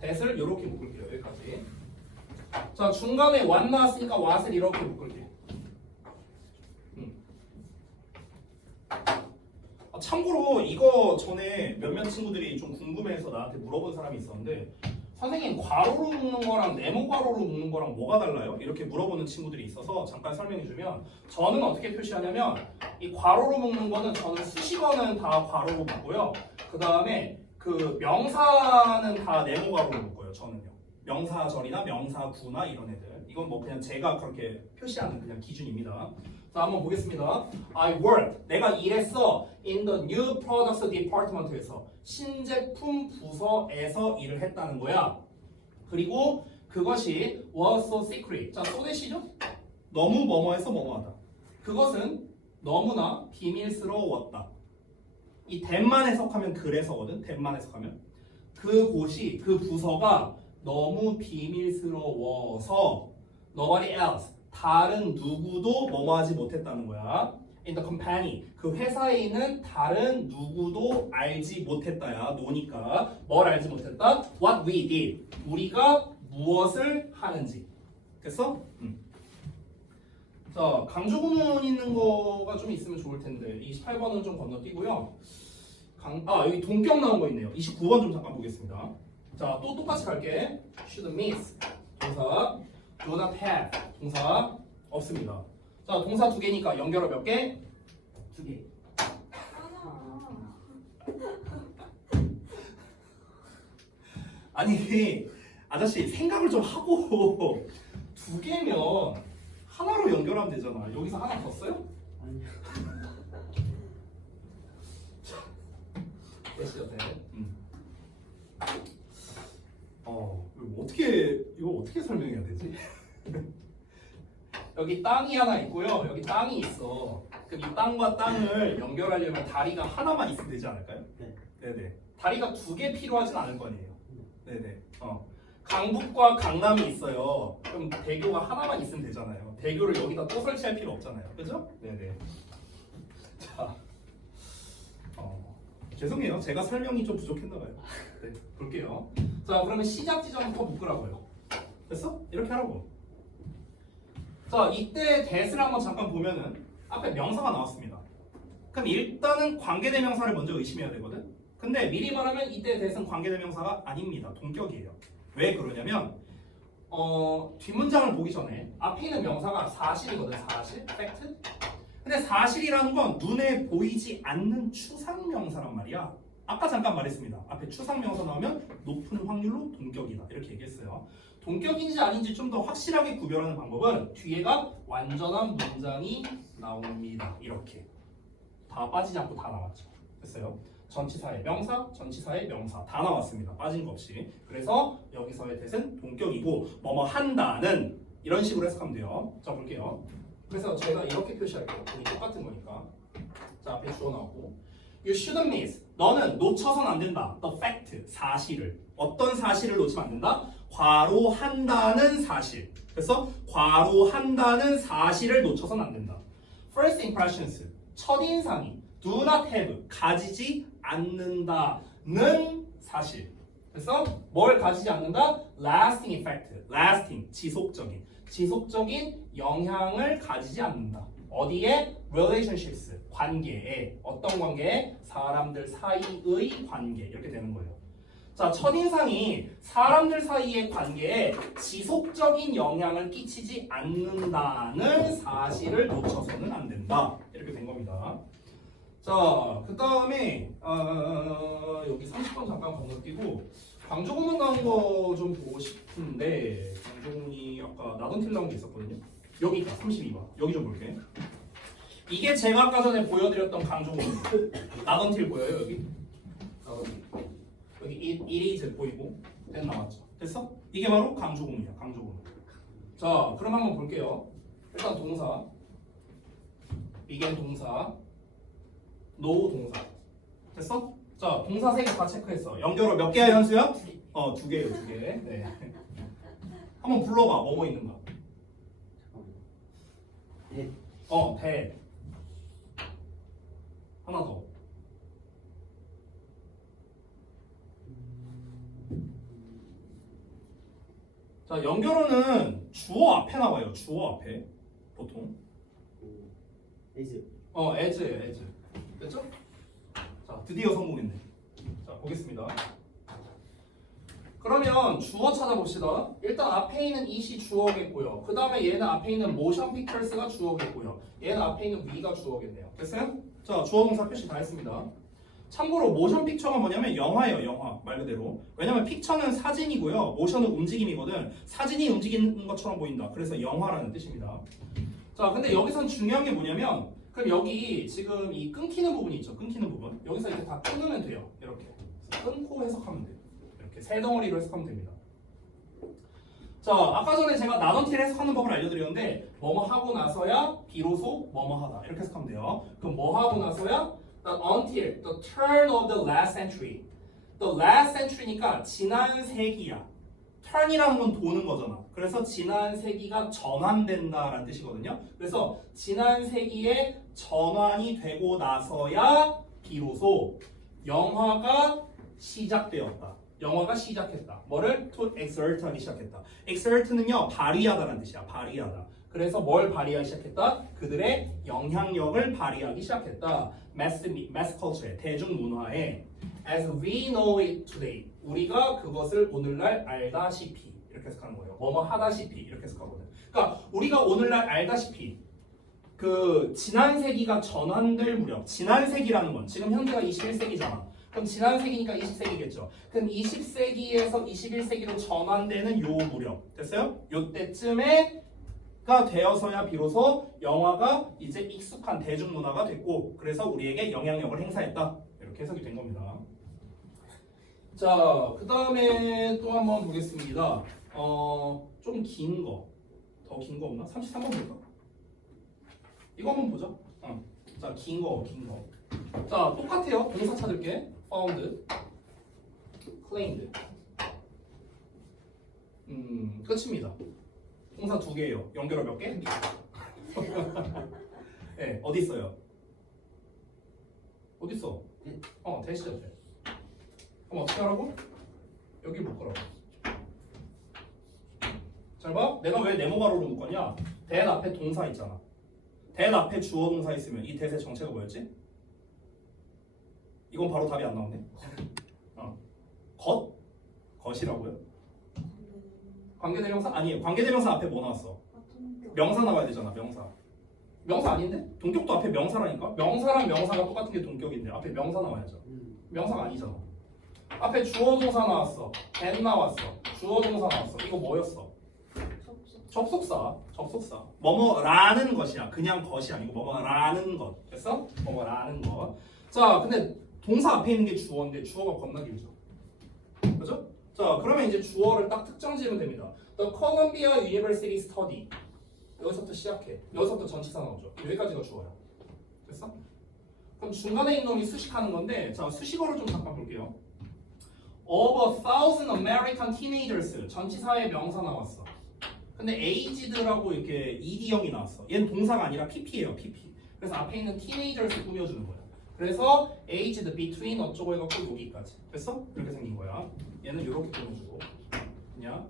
that을 이렇게 묶을게요. 여기까지. 자, 중간에 what 나왔으니까 what을 이렇게 묶을게. 참고로 이거 전에 몇몇 친구들이 좀 궁금해해서 나한테 물어본 사람이 있었는데, 선생님 괄호로 묶는 거랑 네모 괄호로 묶는 거랑 뭐가 달라요? 이렇게 물어보는 친구들이 있어서 잠깐 설명해주면, 저는 어떻게 표시하냐면 이 괄호로 묶는 거는 저는 수식어는 다 괄호로 묶고요. 그 다음에 그 명사는 다 네모 괄호로 묶어요. 저는요. 명사절이나 명사구나 이런 애들. 이건 뭐 그냥 제가 그렇게 표시하는 그냥 기준입니다. 자, 한번 보겠습니다. I worked. 내가 일했어. In the new products department에서. 신제품 부서에서 일을 했다는 거야. 그리고 그것이 was so secret. 자, 소대시죠? 너무 뭐뭐해서 뭐뭐하다. 그것은 너무나 비밀스러웠다. 이 that만 해석하면 그래서거든. that만 해석하면. 그곳이, 그 부서가 너무 비밀스러워서 nobody else. 다른 누구도 뭐뭐하지 못했다는 거야. In the company. 그 회사에 있는 다른 누구도 알지 못했다야. 노니까 뭘 알지 못했다? What we did. 우리가 무엇을 하는지. 됐어? 자, 강조 구문 있는 거가 좀 있으면 좋을 텐데 28번은 좀 건너뛰고요. 여기 동격 나온 거 있네요. 29번 좀 잠깐 보겠습니다. 자, 또 똑같이 갈게. Should miss. 동사. Do not have. 동사 없습니다. 자, 동사 2개니까 연결어 몇 개? 2개. 아니, 아저씨 생각을 좀 하고 2개면 하나로 연결하면 되잖아. 여기서 하나 더 써요? 아니요. 됐어요, 네. 이거 어떻게 설명해야 되지? 여기 땅이 하나 있고요. 여기 땅이 있어. 그럼 이 땅과 땅을 연결하려면 다리가 하나만 있으면 되지 않을까요? 네. 네네. 다리가 2개 필요하진 않을 거 아니에요. 네네. 강북과 강남이 있어요. 그럼 대교가 하나만 있으면 되잖아요. 대교를 여기다 또 설치할 필요 없잖아요. 그죠? 네네. 자, 죄송해요. 제가 설명이 좀 부족했나 봐요. 네, 볼게요. 자, 그러면 시작 지점부터 묶으라고요. 됐어? 이렇게 하라고. 자, 이때 that을 한번 잠깐 보면은 앞에 명사가 나왔습니다. 그럼 일단은 관계대명사를 먼저 의심해야 되거든. 근데 미리 말하면 이때 that은 관계대명사가 아닙니다. 동격이에요. 왜 그러냐면 뒷문장을 보기 전에 앞에 있는 명사가 사실이거든. 사실, fact. 근데 사실이라는 건 눈에 보이지 않는 추상명사란 말이야. 아까 잠깐 말했습니다. 앞에 추상명사 나오면 높은 확률로 동격이다. 이렇게 얘기했어요. 동격인지 아닌지 좀 더 확실하게 구별하는 방법은 뒤에가 완전한 문장이 나옵니다. 이렇게. 다 빠지지 않고 다 나왔죠. 됐어요? 전치사의 명사, 전치사의 명사 다 나왔습니다. 빠진 거 없이. 그래서 여기서의 that은 동격이고 뭐뭐 한다는 이런 식으로 해석하면 돼요. 자, 볼게요. 그래서 제가 이렇게 표시할게요. 둘이 똑같은 거니까. 자, 앞에 주어 나오고 You shouldn't miss. 너는 놓쳐선 안 된다. The fact. 사실을. 어떤 사실을 놓치면 안 된다? 과로한다는 사실. 그래서 과로한다는 사실을 놓쳐선 안 된다. First impressions. 첫인상이 do not have. 가지지 않는다는 사실. 그래서 뭘 가지지 않는다? Lasting effect. Lasting. 지속적인 영향을 가지지 않는다. 어디에? relationships. 관계에. 어떤 관계에? 사람들 사이의 관계. 이렇게 되는 거예요. 자, 첫인상이 사람들 사이의 관계에 지속적인 영향을 끼치지 않는다는 사실을 놓쳐서는 안 된다. 이렇게 된 겁니다. 자, 그 다음에 여기 30번 잠깐 건너뛰고 강조구문 나온 거 좀 보고 싶은데 강조구문이 아까 나던틸 나온 게 있었거든요. 여기 있다. 32번. 여기 좀 볼게. 이게 제가 아까 전에 보여드렸던 강조구문. 나던틸 보여요 여기? 여기 it is 보이고 then 나왔죠. 됐어? 이게 바로 강조구문이야. 강조구문. 자, 그럼 한번 볼게요. 일단 동사, begin 동사, know 동사. 됐어? 자, 동사 3개 다 체크했어. 연결어 몇 개야 현수야? 2개예요, 2개. 네. 한번 불러봐. 뭐뭐 있는가? 대. 하나 더. 자, 연결어는 주어 앞에 나와요. 주어 앞에 보통. is as. 됐죠? 자, 드디어 성공했네. 자, 보겠습니다. 그러면 주어 찾아봅시다. 일단 앞에 있는 it이 주어겠고요. 그 다음에 얘는 앞에 있는 motion pictures가 주어겠고요. 얘는 앞에 있는 we가 주어겠네요. 됐어요? 자, 주어 동사 표시 다 했습니다. 참고로 motion picture가 뭐냐면 영화예요. 영화 말 그대로. 왜냐면 picture는 사진이고요. motion은 움직임이거든. 사진이 움직이는 것처럼 보인다. 그래서 영화라는 뜻입니다. 자, 근데 여기선 중요한 게 뭐냐면 그럼 여기 지금 이 끊기는 부분이 있죠. 끊기는 부분. 여기서 이렇게 다 끊으면 돼요. 이렇게. 끊고 해석하면 돼요. 이렇게 세 덩어리로 해석하면 됩니다. 자, 아까 전에 제가 나던틸 해석하는 법을 알려드렸는데 뭐뭐 하고 나서야 비로소 뭐뭐 하다. 이렇게 해석하면 돼요. 그럼 뭐 하고 나서야 until the turn of the last century. The last century니까 지난 세기야. turn이라는 건 도는 거잖아. 그래서 지난 세기가 전환된다라는 뜻이거든요. 그래서 지난 세기에 전환이 되고 나서야 비로소 영화가 시작되었다. 영화가 시작했다. 뭐를? to exert 하기 시작했다. exert는요 발휘하다라는 뜻이야. 발휘하다. 그래서 뭘 발휘하기 시작했다? 그들의 영향력을 발휘하기 시작했다. mass culture에, 대중문화에 as we know it today. 우리가 그것을 오늘날 알다시피 이렇게 해석하는 거예요. 뭐뭐 하다시피 이렇게 해석하거든. 그러니까 우리가 오늘날 알다시피 그 지난 세기가 전환될 무렵, 지난 세기라는 건 지금 현재가 21세기잖아. 그럼 지난 세기니까 20세기겠죠. 그럼 20세기에서 21세기로 전환되는 요 무렵 됐어요? 요때쯤에가 되어서야 비로소 영화가 이제 익숙한 대중문화가 됐고 그래서 우리에게 영향력을 행사했다. 이렇게 해석이 된 겁니다. 자, 그 다음에 또 한번 보겠습니다. 좀 긴 거. 더 긴 거 없나? 33번 볼까? 이거 한번 보자. 자, 긴 거. 자, 똑같아요. 동사 찾을게. found, claimed. 끝입니다. 동사 2개예요. 연결어 몇 개? 네, 어디 있어요? 어디 있어? 대시죠. 그럼 어떻게 하라고? 여기 묶으라고. 잘 봐. 내가 왜 네모가로로 묶었냐? that 앞에 동사 있잖아. that 앞에 주어 동사 있으면 이 that의 정체가 뭐였지? 이건 바로 답이 안 나오네. 것이라고요? 관계대명사? 아니에요. 관계대명사 앞에 뭐 나왔어? 명사 나와야 되잖아. 명사 아닌데? 동격도 앞에 명사라니까? 명사랑 명사가 똑같은 게 동격인데 앞에 명사 나와야죠. 명사가 아니잖아. 앞에 주어 동사 나왔어. and 나왔어. 주어 동사 나왔어. 이거 뭐였어? 접속사. 뭐뭐라는 것이야. 그냥 것이 아니고 뭐뭐라는 것. 됐어? 뭐뭐라는 것. 자, 근데 동사 앞에 있는 게 주어인데 주어가 겁나 길죠. 그죠? 자, 그러면 이제 주어를 딱 특정 지으면 됩니다. The Columbia University Study. 여기서부터 시작해. 여기서부터 전치사 나오죠. 여기까지가 주어야. 됐어? 그럼 중간에 있는 놈이 수식하는 건데, 자, 수식어를 좀 잠깐 볼게요. Of 1,000 American teenagers. 전치사의 명사 나왔어. 근데 aged라고 이렇게 ed형이 나왔어. 얘는 동사가 아니라 pp예요, pp. 그래서 앞에 있는 teenagers를 꾸며주는 거야. 그래서 aged between 어쩌고 해갖고 여기까지. 됐어? 이렇게 생긴 거야. 얘는 이렇게 꾸며주고. 그냥.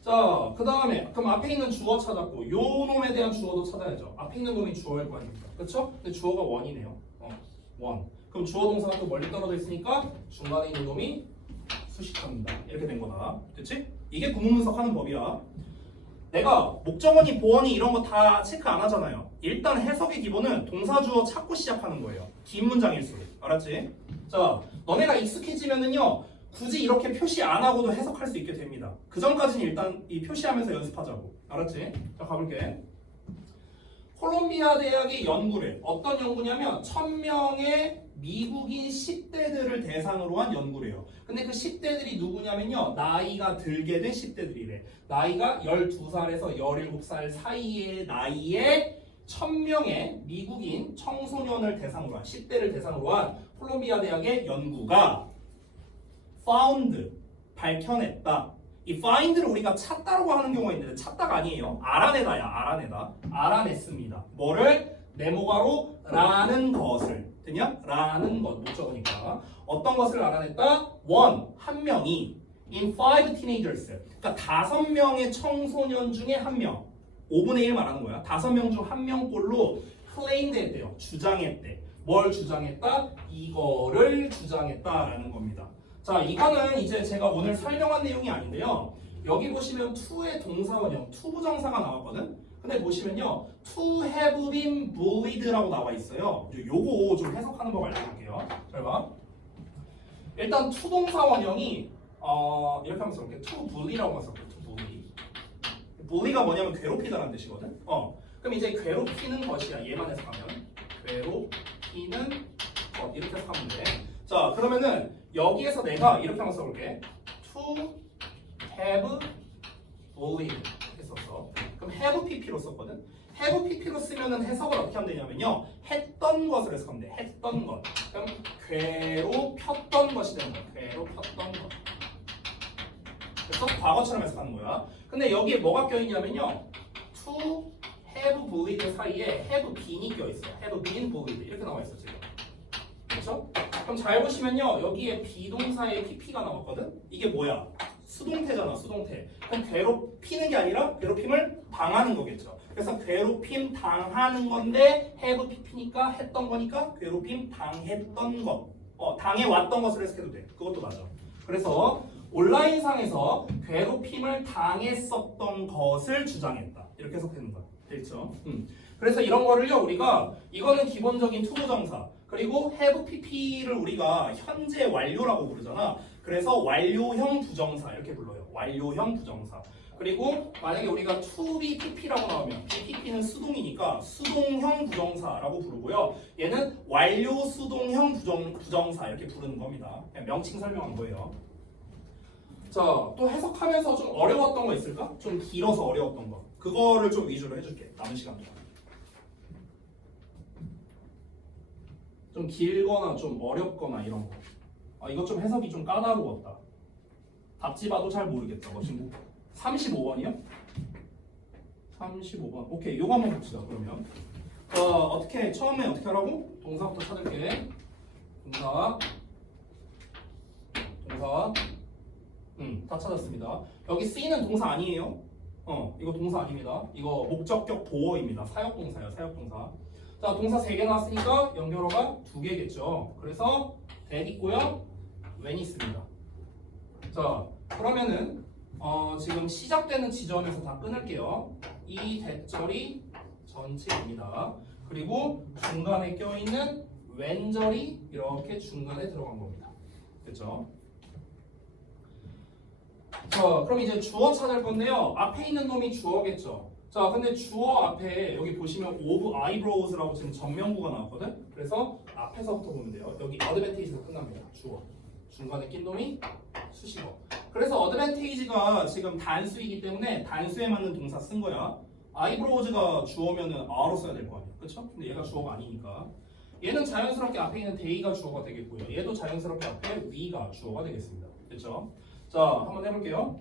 자, 그 다음에 그럼 앞에 있는 주어 찾았고 요 놈에 대한 주어도 찾아야죠. 앞에 있는 놈이 주어일 거 아닙니까? 그렇죠? 근데 주어가 원이네요. 원. 그럼 주어 동사가 또 멀리 떨어져 있으니까 중간에 있는 놈이 수식합니다. 이렇게 된 거다. 됐지? 이게 구문 분석하는 법이야. 내가 목적어니 보어니 이런 거 다 체크 안 하잖아요. 일단 해석의 기본은 동사 주어 찾고 시작하는 거예요. 긴 문장일수록. 알았지? 자, 너네가 익숙해지면은요 굳이 이렇게 표시 안 하고도 해석할 수 있게 됩니다. 그 전까지는 일단 이 표시하면서 연습하자고. 알았지? 자, 가볼게. 콜롬비아 대학의 연구를 어떤 연구냐면 1000명의 미국인 10대들을 대상으로 한 연구래요. 근데 그 10대들이 누구냐면요. 나이가 들게 된 10대들이래. 나이가 12살에서 17살 사이의 나이에 1000명의 미국인 청소년을 대상으로 한 10대를 대상으로 한 콜롬비아 대학의 연구가 found 밝혀냈다. 이 find를 우리가 찾다라고 하는 경우가 있는데 찾다가 아니에요. 알아내다야. 알아냈습니다. 뭐를? 네모가로 라는 것을. 되냐? 라는 것. 못 적으니까. 어떤 것을 알아냈다? 한 명이 in 5 teenagers. 그러니까 5명의 청소년 중에 1명. 5분의 1 말하는 거야. 5명 중 1명꼴로 claimed 했대요. 주장했대. 뭘 주장했다? 이거를 주장했다라는 겁니다. 자, 이거는 이제 제가 오늘 설명한 내용이 아닌데요. 여기 보시면 to의 동사원형, to 부정사가 나왔거든. 근데 보시면요, to have been bullied라고 나와 있어요. 요거 좀 해석하는 법 알려드릴게요. 잘 봐. 일단 to 동사원형이 이렇게 하면 써볼게. to bully라고 하면 써볼게. to bully. bully가 뭐냐면 괴롭히다라는 뜻이거든. 그럼 이제 괴롭히는 것이야. 얘만 해석하면 괴롭히는 것 이렇게 해석하면 돼. 자, 그러면은 여기에서 내가 이렇게 한번 써볼게. To have bullied 이렇게 썼어. 그럼 have pp로 썼거든. have pp로 쓰면은 해석을 어떻게 하면 되냐면요. 했던 것을 해석하면 돼. 했던 것. 그럼 괴롭혔던 것이 되는 거야. 괴롭혔던 것. 그래서 과거처럼 해석하는 거야. 근데 여기에 뭐가 껴있냐면요. To have bullied 사이에 have been이 껴있어. have been bullied 이렇게 나와 있어 지금. 그렇죠? 그럼 잘 보시면요. 여기에 비동사에 pp가 나왔거든? 이게 뭐야? 수동태잖아, 수동태. 그럼 괴롭히는 게 아니라 괴롭힘을 당하는 거겠죠. 그래서 괴롭힘 당하는 건데 have pp니까 했던 거니까 괴롭힘 당했던 것. 당해왔던 것을 해석해도 돼. 그것도 맞아. 그래서 온라인상에서 괴롭힘을 당했었던 것을 주장했다. 이렇게 해석되는 거야. 됐죠? 그래서 이런 거를요, 우리가 이거는 기본적인 투부정사. 그리고 have pp를 우리가 현재 완료라고 부르잖아. 그래서 완료형 부정사 이렇게 불러요. 완료형 부정사. 그리고 만약에 우리가 to be pp라고 나오면 pp는 수동이니까 수동형 부정사라고 부르고요. 얘는 완료 수동형 부정사 이렇게 부르는 겁니다. 그냥 명칭 설명한 거예요. 자, 또 해석하면서 좀 어려웠던 거 있을까? 좀 길어서 어려웠던 거. 그거를 좀 위주로 해줄게. 남은 시간 동안. 좀 길거나 좀 어렵거나 이런 거. 이것 좀 해석이 좀 까다로웠다. 답지 봐도 잘 모르겠다. 뭐 지금 35번이요? 35번. 오케이, 요거 한번 봅시다. 그러면 처음에 어떻게 하라고? 동사부터 찾을게. 동사. 다 찾았습니다. 여기 C는 동사 아니에요. 이거 동사 아닙니다. 이거 목적격 보어입니다. 사역동사예요. 사역동사. 자, 동사 3개 나왔으니까 연결어가 2개겠죠. 그래서 that 있고요. when 있습니다. 자, 그러면은 지금 시작되는 지점에서 다 끊을게요. 이 대절이 전체입니다. 그리고 중간에 껴있는 when절이 이렇게 중간에 들어간 겁니다. 됐죠? 자, 그럼 이제 주어 찾을 건데요. 앞에 있는 놈이 주어겠죠. 자, 근데 주어 앞에 여기 보시면 of eyebrows라고 지금 전명구가 나왔거든. 그래서 앞에서부터 보면 돼요. 여기 advantage에서 끝납니다. 주어. 중간에 낀 놈이 수식어. 그래서 advantage가 지금 단수이기 때문에 단수에 맞는 동사 쓴 거야. eyebrows가 주어면은 are로 써야 될 거 아니야. 그렇죠? 근데 얘가 주어가 아니니까. 얘는 자연스럽게 앞에 있는 they가 주어가 되겠고요. 얘도 자연스럽게 앞에 we가 주어가 되겠습니다. 됐죠? 자, 한번 해볼게요.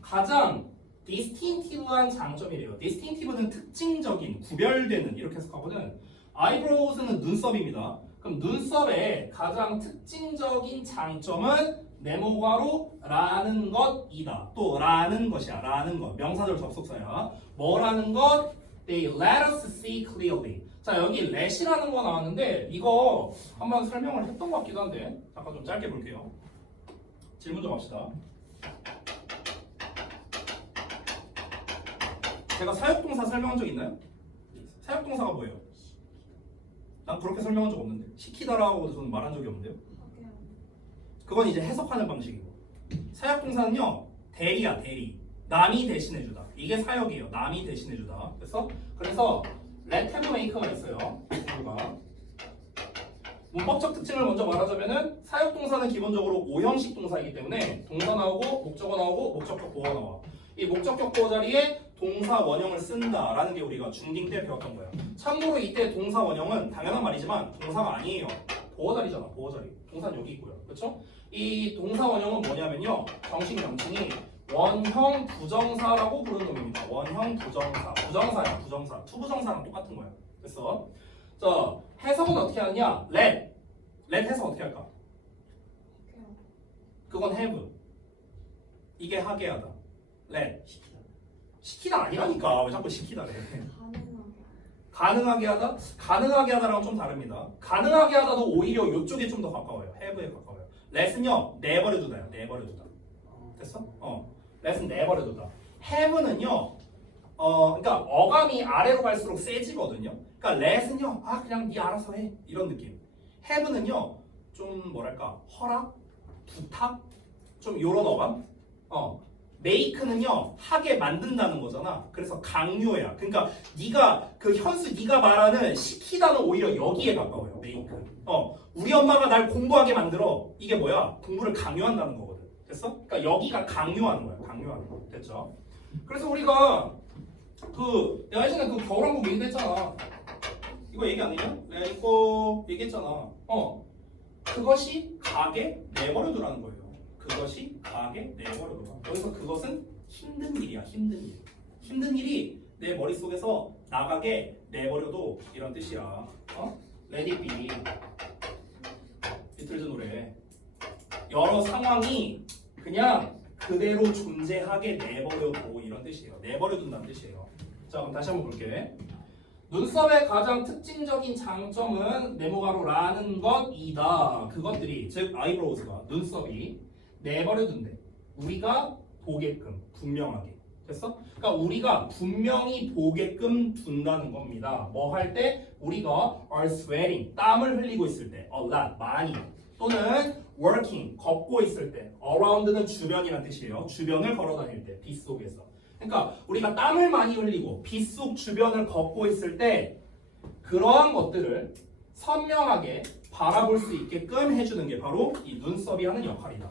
가장 distinctive한 장점이래요. distinctive는 특징적인, 구별되는 이렇게 해석하거든. eyebrows는 눈썹입니다. 그럼 눈썹의 가장 특징적인 장점은 네모가로 라는 것이다. 또 라는 것이야. 라는 것. 명사절 접속사야. 뭐라는 것? They let us see clearly. 자, 여기 let이라는 거 나왔는데 이거 한번 설명을 했던 것 같기도 한데 잠깐 좀 짧게 볼게요. 질문 좀 합시다. 제가 사역동사 설명한 적 있나요? 사역동사가 뭐예요? 난 그렇게 설명한 적 없는데 시키다라고 저는 말한 적이 없는데요. 그건 이제 해석하는 방식이고. 사역동사는요 대리야 대리. 남이 대신해주다. 이게 사역이에요. 남이 대신해주다. 그래서 let have make가 있어요. 이거가. 문법적 특징을 먼저 말하자면은 사역동사는 기본적으로 5형식 동사이기 때문에 동사 나오고 목적어 나오고 목적격 보어 나와. 이 목적격 보어 자리에 동사 원형을 쓴다라는 게 우리가 중딩 때 배웠던 거야. 참고로 이때 동사 원형은 당연한 말이지만 동사가 아니에요. 보어 자리잖아. 보어 자리. 동사는 여기 있고요. 그렇죠? 이 동사 원형은 뭐냐면요. 정식 명칭이 원형 부정사라고 부르는 놈입니다. 원형 부정사. 부정사야. 부정사. 투부정사랑 똑같은 거야. 그래서 자, 해석은 어떻게 하느냐? let 해석 어떻게 할까? 그건 have. 이게 하게 하다. let. 시키다 아니라니까. 왜 자꾸 시키다래. 가능하게 하다? 가능하게 하다랑 좀 다릅니다. 가능하게 하다도 오히려 이쪽에 좀 더 가까워요. have에 가까워요. let은요 내버려 두다요. 내버려 두다. 됐어? let은 내버려 두다. have는요 그러니까 어감이 아래로 갈수록 세지거든요. 그러니까 let은요 그냥 네 알아서 해 이런 느낌. have는요 좀 뭐랄까 허락, 부탁 좀 요런 어감. make는요 하게 만든다는 거잖아. 그래서 강요야. 그러니까 네가 그 현수 네가 말하는 시키다는 오히려 여기에 가까워요. make. 우리 엄마가 날 공부하게 만들어. 이게 뭐야? 공부를 강요한다는 거거든. 됐어? 그러니까 여기가 강요하는 거야. 강요하는 거. 됐죠? 그래서 우리가 내가 예전에 겨울왕국 얘기했잖아. 이거 얘기 안 했냐? 내가 이거 얘기했잖아. 그것이 가게 내버려두라는 거예요. 그것이 가게 내버려둬. 여기서 그것은 힘든 일이야. 힘든 일. 힘든 일이 내 머릿속에서 나가게 내버려둬. 이런 뜻이야. Let it be. 비틀즈 노래. 여러 상황이 그냥 그대로 존재하게 내버려둬. 이런 뜻이에요. 내버려둔다는 뜻이에요. 자, 그럼 다시 한번 볼게. 눈썹의 가장 특징적인 장점은 네모가로라는 것이다. 그것들이 즉 아이브로우즈가 눈썹이 내버려둔대. 우리가 보게끔 분명하게. 됐어? 그러니까 우리가 분명히 보게끔 둔다는 겁니다. 뭐 할 때? 우리가 are sweating 땀을 흘리고 있을 때, a lot 많이 또는 working 걷고 있을 때, around는 주변이란 뜻이에요. 주변을 걸어 다닐 때, 빛 속에서. 그러니까 우리가 땀을 많이 흘리고 빛 속 주변을 걷고 있을 때 그러한 것들을 선명하게 바라볼 수 있게끔 해주는 게 바로 이 눈썹이 하는 역할이다.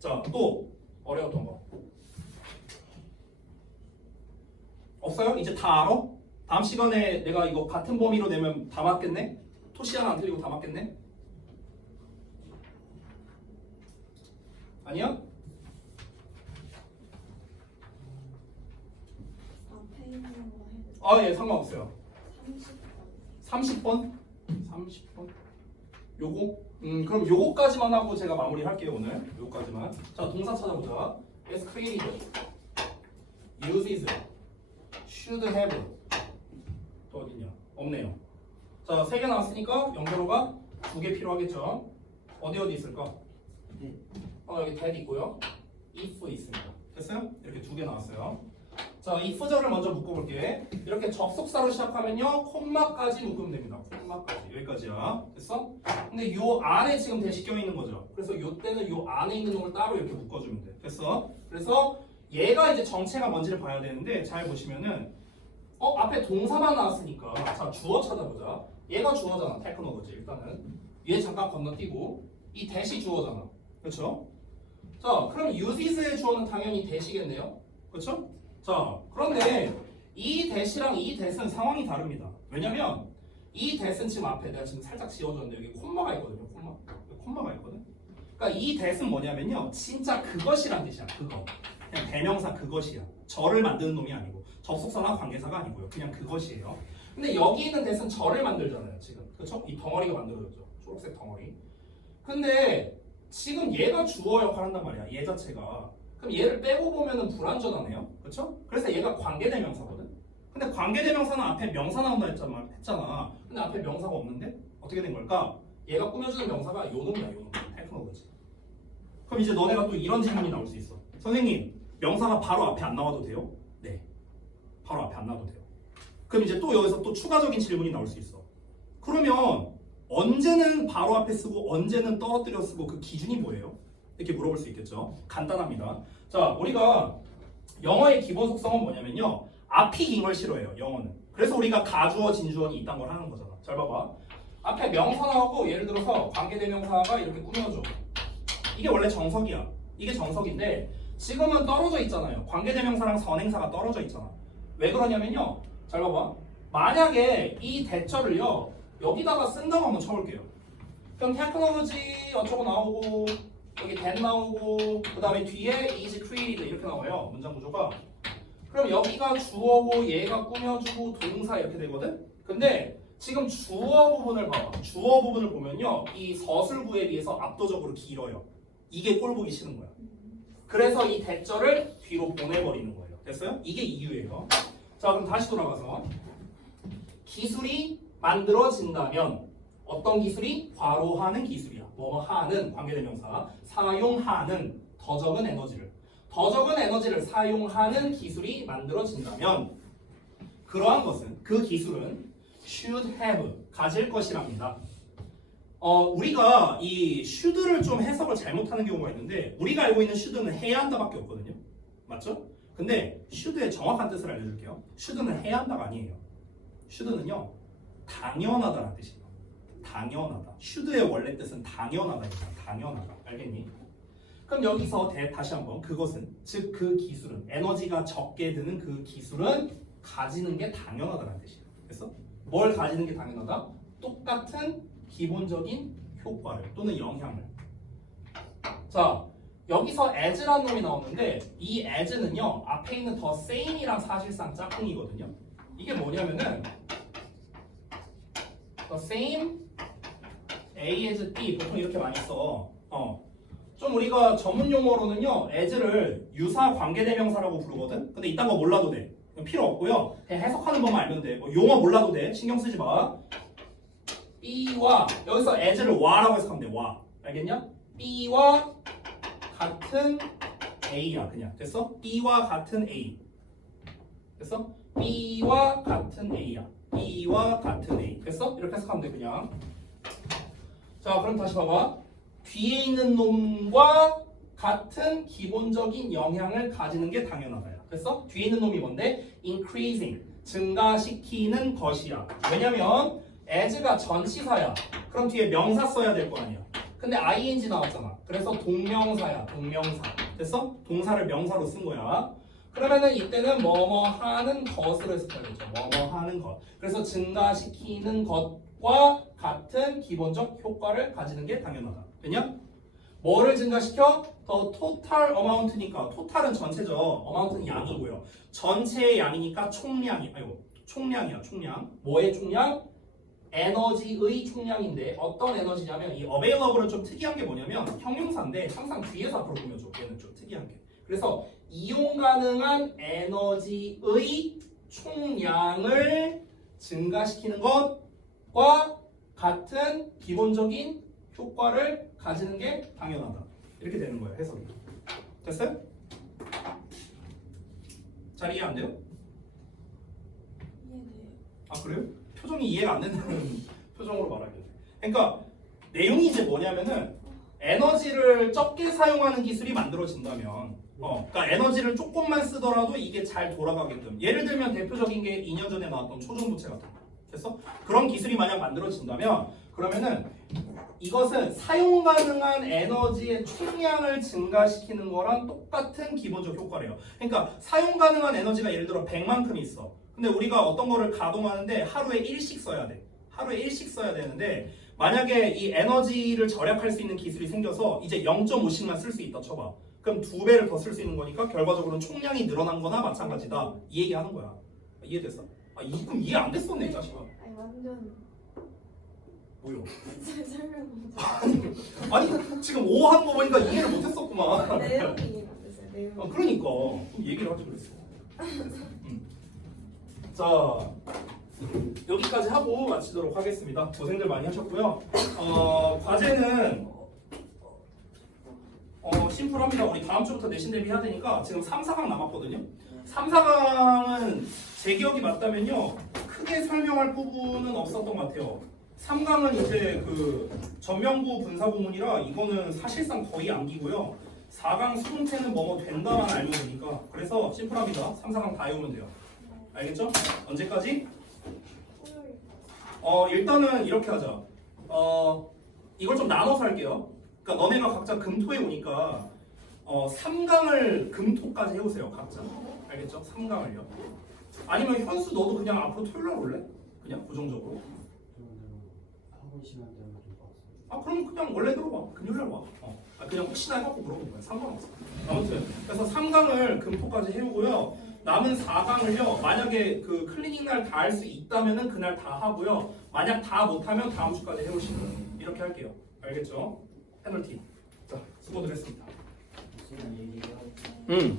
자, 또 어려웠던 거 없어요? 이제 다 알아? 다음 시간에 내가 이거 같은 범위로 내면 다 맞겠네? 토시 하나 안 틀리고 다 맞겠네? 아니야? 앞에 있는 거 해도 예, 상관없어요. 30번? 30번? 요거? 그럼 요거까지만 하고 제가 마무리할게요 오늘. 요거까지만. 자, 동사 찾아보자. is created, uses, should have. 또 어딨냐? 없네요. 자, 3개 나왔으니까 영어로가 2개 필요하겠죠? 어디 있을까? 네. 여기 that 있고요. if 있습니다. 됐어요? 이렇게 2개 나왔어요. 자, if절을 먼저 묶어볼게. 이렇게 접속사로 시작하면요 콤마까지 묶으면 됩니다. 콤마까지 여기까지야. 됐어? 근데 요 안에 지금 대시 껴있는 거죠. 그래서 요 때는 요 안에 있는 놈을 따로 이렇게 묶어주면 돼. 됐어? 그래서 얘가 이제 정체가 뭔지를 봐야 되는데 잘 보시면은 앞에 동사만 나왔으니까 자 주어 찾아보자. 얘가 주어잖아. 테크노로지 일단은 얘 잠깐 건너뛰고 이 대시 주어잖아. 그렇죠? 자 그럼 uses의 주어는 당연히 대시겠네요. 그렇죠? 자, 그런데 이 대시랑 이 대스는 상황이 다릅니다. 왜냐면 이 대스는 지금 앞에 내가 지금 살짝 지워줬는데 여기 콤마가 있거든요. 콤마가 있거든. 그러니까 이 대스는 뭐냐면요. 진짜 그것이란 뜻이야. 그거. 그냥 대명사 그것이야. 저를 만드는 놈이 아니고 접속사나 관계사가 아니고요. 그냥 그것이에요. 근데 여기 있는 대스는 저를 만들잖아요. 지금. 그렇죠? 이 덩어리가 만들어졌죠. 초록색 덩어리. 근데 지금 얘가 주어 역할을 한단 말이야. 얘 자체가. 그럼 얘를 빼고 보면은 불완전하네요. 그렇죠? 그래서 얘가 관계대명사거든. 근데 관계대명사는 앞에 명사 나온다 했잖아. 근데 앞에 명사가 없는데 어떻게 된 걸까? 얘가 꾸며주는 명사가 요 놈이야. 요 놈. 테크노로지. 그럼 이제 너네가 또 이런 질문이 나올 수 있어. 선생님, 명사가 바로 앞에 안 나와도 돼요? 네. 바로 앞에 안 나와도 돼요. 그럼 이제 또 여기서 또 추가적인 질문이 나올 수 있어. 그러면 언제는 바로 앞에 쓰고 언제는 떨어뜨려 쓰고 그 기준이 뭐예요? 이렇게 물어볼 수 있겠죠. 간단합니다. 자, 우리가 영어의 기본 속성은 뭐냐면요. 앞이 긴 걸 싫어해요. 영어는. 그래서 우리가 가주어, 진주어니 이딴 걸 하는 거잖아. 잘 봐봐. 앞에 명사 나오고 예를 들어서 관계대명사가 이렇게 꾸며줘. 이게 원래 정석이야. 이게 정석인데 지금은 떨어져 있잖아요. 관계대명사랑 선행사가 떨어져 있잖아. 왜 그러냐면요. 잘 봐봐. 만약에 이 대절을요. 여기다가 쓴다고 한번 쳐볼게요. 그럼 테크놀로지 어쩌고 나오고 여기 that 나오고 그 다음에 뒤에 is created 이렇게 나와요. 문장 구조가. 그럼 여기가 주어고 얘가 꾸며주고 동사 이렇게 되거든. 근데 지금 주어 부분을 봐봐. 주어 부분을 보면요. 이 서술구에 비해서 압도적으로 길어요. 이게 꼴 보기 싫은 거야. 그래서 이 대절을 뒤로 보내버리는 거예요. 됐어요? 이게 이유예요. 자, 그럼 다시 돌아가서 기술이 만들어진다면 어떤 기술이? 과로하는 기술이야. 뭐 하는 관계대명사 사용하는 더 적은 에너지를 사용하는 기술이 만들어진다면 그러한 것은 그 기술은 should have 가질 것이랍니다. 우리가 이 should를 좀 해석을 잘못하는 경우가 있는데 우리가 알고 있는 should는 해야 한다밖에 없거든요. 맞죠? 근데 should의 정확한 뜻을 알려줄게요. should는 해야 한다가 아니에요. should는요 당연하다라는 뜻이에요. 당연하다. should의 원래 뜻은 당연하다입니다. 당연하다. 알겠니? 그럼 여기서 다시 한번 그것은 즉 그 기술은 에너지가 적게 드는 그 기술은 가지는 게 당연하다라는 뜻이에요. 그래서 뭘 가지는 게 당연하다? 똑같은 기본적인 효과를 또는 영향을. 자, 여기서 as라는 놈이 나오는데 이 as는요 앞에 있는 the same이랑 사실상 짝꿍이거든요. 이게 뭐냐면은 the same A as B 보통 이렇게 많이 써. 좀 우리가 전문 용어로는요 as를 유사 관계대명사라고 부르거든. 근데 이딴 거 몰라도 돼. 필요 없고요. 그냥 해석하는 법만 알면 돼. 뭐 용어 몰라도 돼. 신경 쓰지 마. B와 여기서 as를 와라고 해석하면 돼. 와. 알겠냐? B와 같은 A야. 그냥. 됐어? B와 같은 A. 됐어? B와 같은 A야. B와 같은 A. 됐어? 이렇게 해석하면 돼. 그냥. 자, 그럼 다시 봐봐. 뒤에 있는 놈과 같은 기본적인 영향을 가지는 게 당연하다야. 됐어? 뒤에 있는 놈이 뭔데? increasing, 증가시키는 것이야. 왜냐면 as가 전치사야. 그럼 뒤에 명사 써야 될 거 아니야. 근데 ing 나왔잖아. 그래서 동명사야. 동명사. 됐어? 동사를 명사로 쓴 거야. 그러면은 이때는 뭐뭐 하는 것으로 해석해야 되죠. 뭐뭐 하는 것. 그래서 증가시키는 것과 같은 기본적 효과를 가지는 게 당연하다. 됐냐? 뭐를 증가시켜? 더 토탈 어마운트니까 토탈은 전체죠. 어마운트는 양이고요. 전체의 양이니까 총량이야. 총량. 뭐의 총량? 에너지의 총량인데 어떤 에너지냐면 이 available은 좀 특이한 게 뭐냐면 형용사인데 항상 뒤에서 앞으로 꾸며줘. 얘는 좀 특이한 게. 그래서 이용 가능한 에너지의 총량을 증가시키는 것과 같은 기본적인 효과를 가지는 게 당연하다. 이렇게 되는 거예요. 해석이. 됐어요? 잘 이해 안 돼요? 이해돼요. 아 그래요? 표정이 이해가 안 된다는 표정으로 말하게 돼. 그러니까 내용이 이제 뭐냐면은 에너지를 적게 사용하는 기술이 만들어진다면 그러니까 에너지를 조금만 쓰더라도 이게 잘 돌아가게끔 예를 들면 대표적인 게 2년 전에 나왔던 초전도체 같은 거. 됐어? 그런 기술이 만약 만들어진다면 그러면은 이것은 사용 가능한 에너지의 총량을 증가시키는 거랑 똑같은 기본적 효과래요. 그러니까 사용 가능한 에너지가 예를 들어 100만큼 있어. 근데 우리가 어떤 거를 가동하는데 하루에 1씩 써야 돼. 하루에 1씩 써야 되는데 만약에 이 에너지를 절약할 수 있는 기술이 생겨서 이제 0.5씩만 쓸 수 있다 쳐봐. 그럼 2배를 더 쓸 수 있는 거니까 결과적으로는 총량이 늘어난 거나 마찬가지다. 이 얘기 하는 거야. 이해됐어? 그럼 이해 안 됐었네 이 자식아. 아니 완전 뭐요? 설명 너무 아니 지금 5 하는 거 보니까 이해를 못했었구만. 잘. 내용이 안 됐어요. 내용. 그러니까 그럼 얘기를 하지 그랬어. 자 여기까지 하고 마치도록 하겠습니다. 고생들 많이 하셨고요. 과제는 심플합니다. 우리 다음 주부터 내신 대비 해야 되니까 지금 3, 4강 남았거든요. 3, 4강은 제 기억이 맞다면요 크게 설명할 부분은 없었던 것 같아요. 3강은 이제 그 전면부 분사구문이라 이거는 사실상 거의 암기고요. 4강 수동태는 뭐뭐 된다만 알면 되니까 그래서 심플합니다. 3, 4강 다 외우면 돼요. 알겠죠? 언제까지? 일단은 이렇게 하자. 이걸 좀 나눠서 할게요. 그러니까 너네가 각자 금토에 오니까 3강을 금토까지 해오세요. 각자. 알겠죠? 3강을요. 아니면 현수 너도 그냥 앞으로 토요일 날 올래? 그냥 고정적으로. 학원 시간 때문에 좀 봤어요. 그럼 그냥 원래대로 와. 금요일 날 와. 그냥 혹시나 해갖고 물어본 거야. 상관없어. 아무튼 그래서 3강을 금토까지 해오고요. 남은 4강을요. 만약에 그 클리닝 날 다 할 수 있다면은 그날 다 하고요. 만약 다 못하면 다음 주까지 해오시는 이렇게 할게요. 알겠죠? 페널티. 자, 수고들 했습니다. 무슨 얘기가 응.